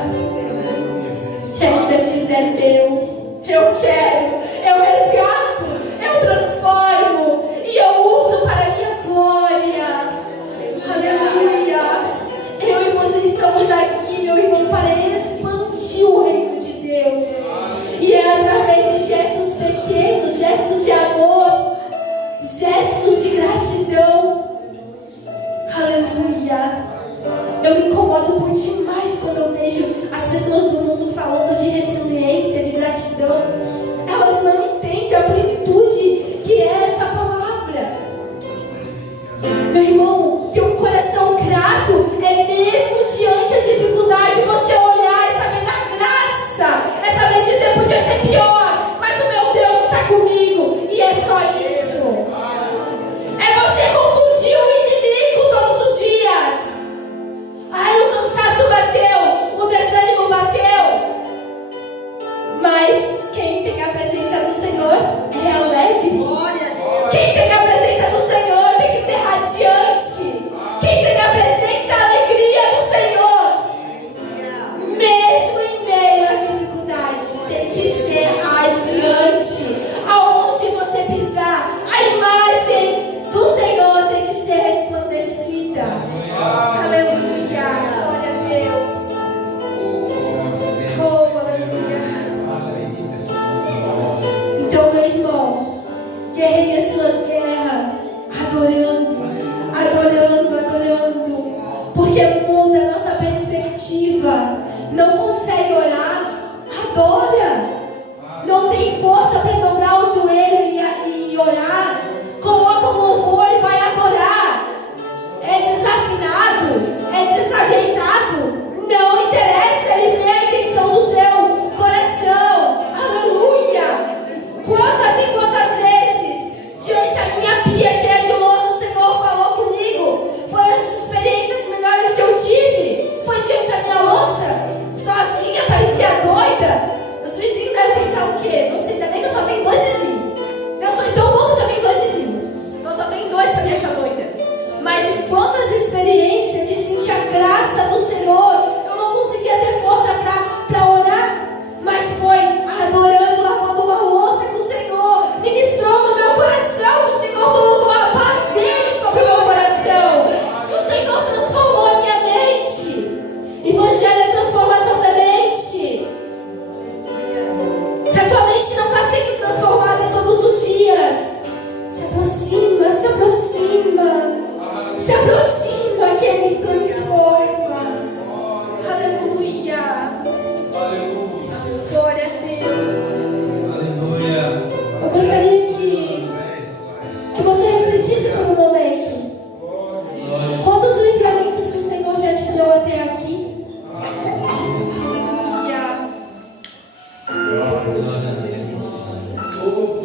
e ainda diz: é meu, eu quero, eu resgato, eu transformo e eu uso para a minha glória, aleluia. Eu e você estamos aqui, meu irmão, para expandir o reino de Deus. E é através de gestos pequenos, gestos de amor, gestos de gratidão. Aleluia. Eu me incomodo por demais quando eu vejo as pessoas do mundo falando de resiliência, de gratidão. Elas não entendem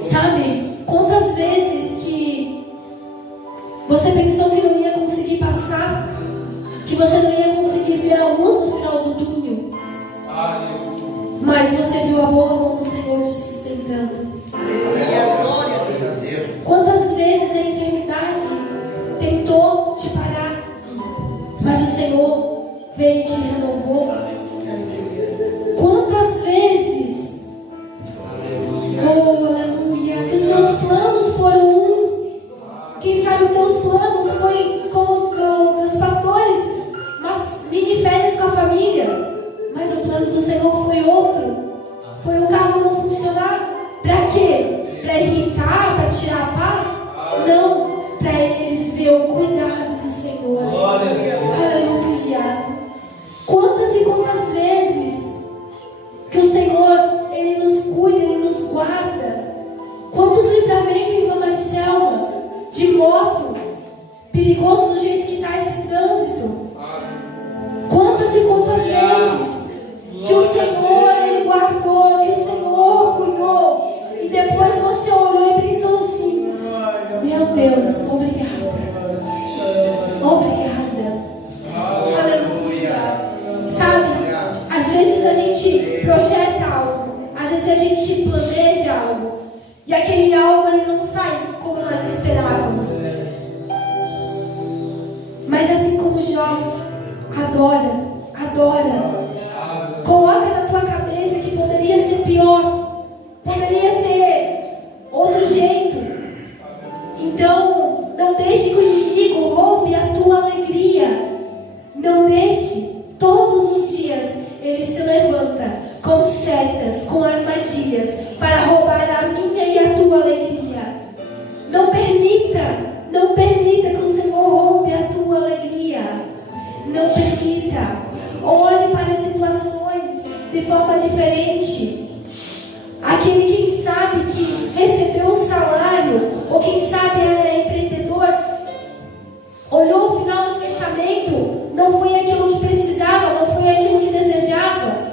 Sabe, quantas vezes que você pensou que não ia conseguir passar, que você não ia conseguir ver a luz no final do túnel, mas você viu a boa mão do Senhor te sustentando. Quantas vezes a enfermidade tentou te parar, mas o Senhor veio e te renovou. Quantas vezes, oh aleluia, que os teus planos foram um. Quem sabe os teus planos foi como dos pastores, mas mini férias com a família, mas o plano do Senhor foi outro. Foi o carro não funcionar. Para quê? Para irritar, para tirar a paz? Não, para eles ver o cuidado do Senhor. Aleluia. Quantas e quantas vezes que o Senhor, Ele nos cuida, Ele nos guarda. Quantos livramentos, irmã Marcelma, de moto, perigoso do jeito que está esse trânsito. Quantas e quantas vezes que o Senhor, Ele guardou, que o Senhor cuidou, e depois você olhou e pensou assim: meu Deus, obrigada. Obrigada. Aleluia. Sabe, às vezes a gente projeta algo, às vezes a gente planeja algo, e aquele algo ele não sai como nós esperávamos. Mas assim como Jó, adora. Coloca na tua cabeça que poderia ser pior, poderia ser outro jeito. Então, não deixe que o inimigo roube a tua alegria. Não deixe. Todos os dias ele se levanta com setas, com armadilhas para roubar a minha e a tua alegria. Não permita que o Senhor roube a tua alegria. Não permita. Olhe para as situações de forma diferente. Aquele, quem sabe, que recebeu um salário, ou quem sabe é empreendedor, olhou o final do fechamento, não foi aquilo que precisava, não foi aquilo que desejava.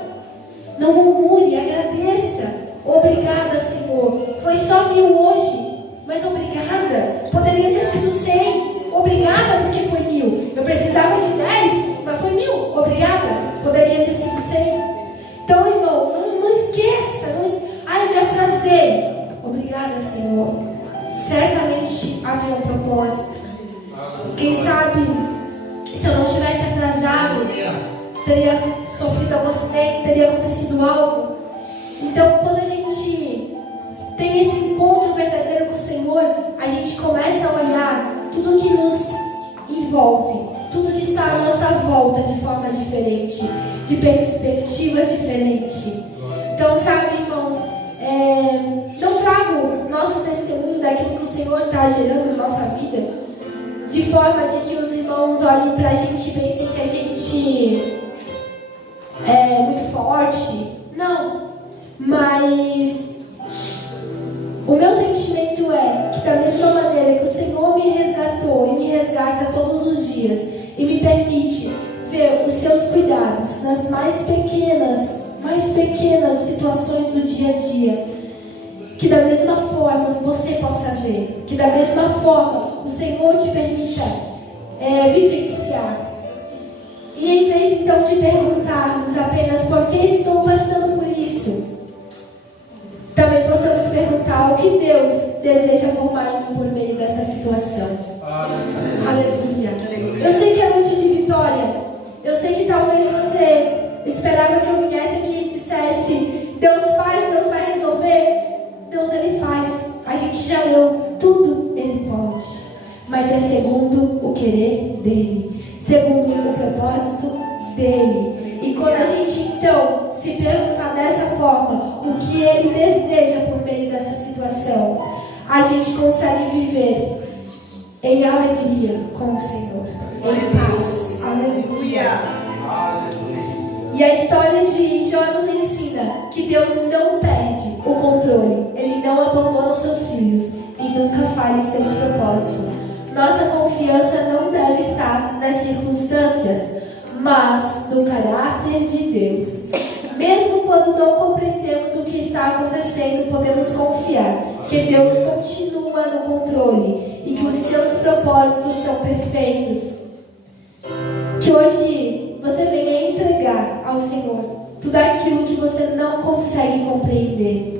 Não murmure, agradeça. Obrigada, Senhor. Foi só 1.000 hoje, mas obrigada. Poderia ter sido 100. Obrigada porque foi 1.000. Eu precisava de 10, mas foi 1.000. Obrigada. Poderia ter sido 100. Então, irmão, não esqueça. Ai, me atrasei. Obrigada, Senhor. Certamente havia um propósito. Quem sabe, se eu não tivesse atrasado, teria sofrido algum acidente, teria acontecido algo. Então, quando a gente tem esse encontro verdadeiro com o Senhor, a gente começa a olhar tudo que nos envolve, tudo que está à nossa volta de forma diferente, de perspectivas diferentes. Então, sabe, irmãos, não trago nosso testemunho daquilo que o Senhor está gerando na nossa vida, de forma de que os irmãos olhem para a gente e pensem que a gente é muito forte. Não, mas o meu sentimento é que da mesma maneira que o Senhor me resgatou e me resgata todos os dias e me permite ver os seus cuidados nas mais pequenas situações do dia a dia, que da mesma forma você possa ver, que da mesma forma o Senhor te permita vivenciar. E em vez então de perguntarmos apenas por que estou passando por isso, também possamos perguntar o que Deus deseja formar por meio dessa situação. Aleluia. Eu sei que é noite de vitória. Eu sei que talvez você esperava que eu viesse aqui e dissesse: Deus vai resolver. Deus, Ele faz. A gente já leu, tudo Ele pode. Mas é segundo o querer dEle, segundo o propósito dEle. E quando a gente então se perguntar dessa forma o que Ele deseja por meio dessa situação, a gente consegue viver em alegria com o Senhor, em paz. Aleluia. E a história de Jó nos ensina que Deus não perde o controle. Ele não abandona os seus filhos e nunca falha em seus propósitos. Nossa confiança não deve estar nas circunstâncias, mas no caráter de Deus. Mesmo quando não compreendemos o que Deus continua no controle e que os seus propósitos são perfeitos. Que hoje você venha entregar ao Senhor tudo aquilo que você não consegue compreender.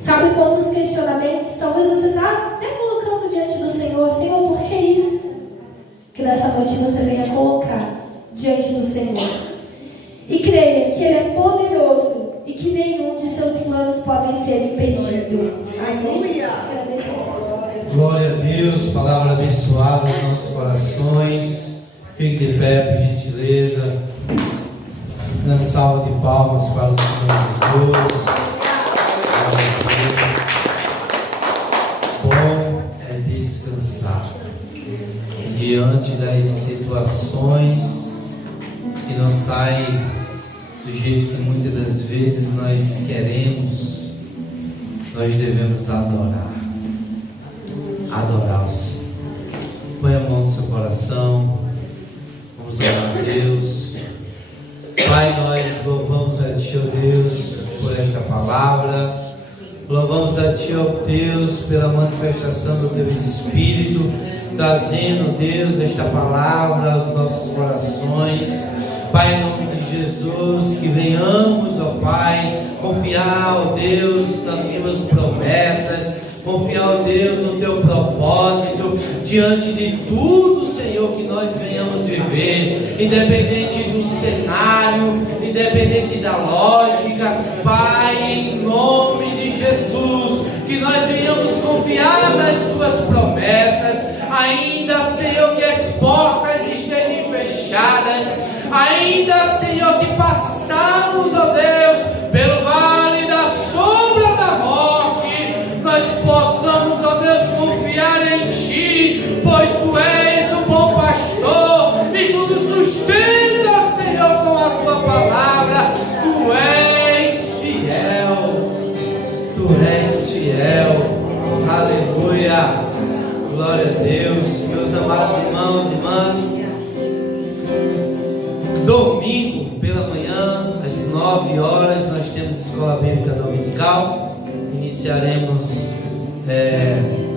Sabe quantos questionamentos talvez você está até colocando diante do Senhor? Senhor, por que isso? Que nessa noite você venha colocar diante do Senhor. E creia que Ele é poderoso e que nenhum de seus planos podem ser impedidos. Aleluia. Glória a Deus, palavra abençoada nos nossos corações. Fique de pé, por gentileza. Na salva de palmas para o Senhor Jesus. Bom é descansar diante das situações que não saem do jeito que muitas das vezes nós queremos. Nós devemos adorar o Senhor. Põe a mão no seu coração. Vamos orar a Deus. Pai, nós louvamos a Ti, ó Deus, por esta palavra. Louvamos a Ti, ó Deus, pela manifestação do Teu Espírito, trazendo, Deus, esta palavra aos nossos corações. Pai, em nome de Jesus, que venhamos, ó Pai, confiar, ó Deus, nas Tuas promessas, confiar, ó Deus, no Teu propósito, diante de tudo, Senhor, que nós venhamos viver, independente do cenário, independente da lógica. Pai, em nome de Jesus, que nós venhamos confiar nas Tuas promessas, ainda, Senhor, que as portas estejam fechadas, ainda, Senhor, que passamos, ó Deus, pelo vale da sombra da morte, nós possamos, ó Deus, confiar em Ti, pois Tu és o bom pastor e Tu nos sustenta, Senhor, com a Tua palavra. Tu és fiel, Tu és fiel. Aleluia, glória a Deus. Meus amados irmãos e irmãs, domingo pela manhã, às 9 horas, nós temos Escola Bíblica Dominical. Iniciaremos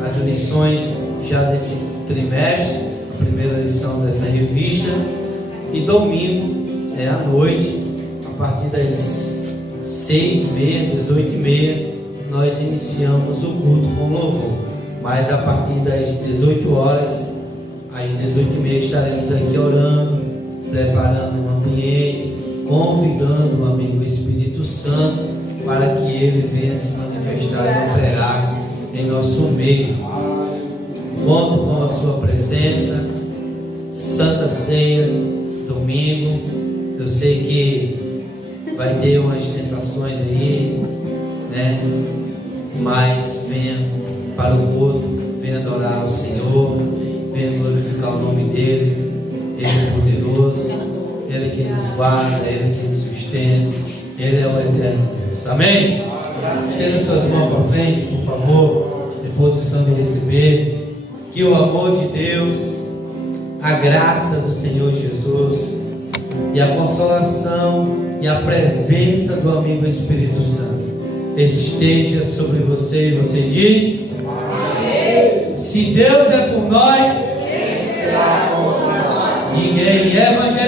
as lições já desse trimestre, a primeira lição dessa revista. E domingo, à noite, a partir das 6h30, 18h30, nós iniciamos o culto com louvor. Mas a partir das 18 horas, às 18h30, estaremos aqui orando, preparando um ambiente, convidando o amigo Espírito Santo para que ele venha se manifestar e operar em nosso meio. Conto com a sua presença. Santa Ceia, domingo. Eu sei que vai ter umas tentações aí, né? Mas venha para o culto, venha adorar o Senhor, venha glorificar o nome dEle. Ele é poderoso, Ele que nos guarda, Ele que nos sustenta, Ele é o eterno Deus. Amém? Estenda suas mãos para frente, por favor, em posição de receber. Que o amor de Deus, a graça do Senhor Jesus e a consolação e a presença do amigo Espírito Santo esteja sobre você. E você diz: Amém. Se Deus é por nós, quem será contra nós? Ninguém. Evangelho.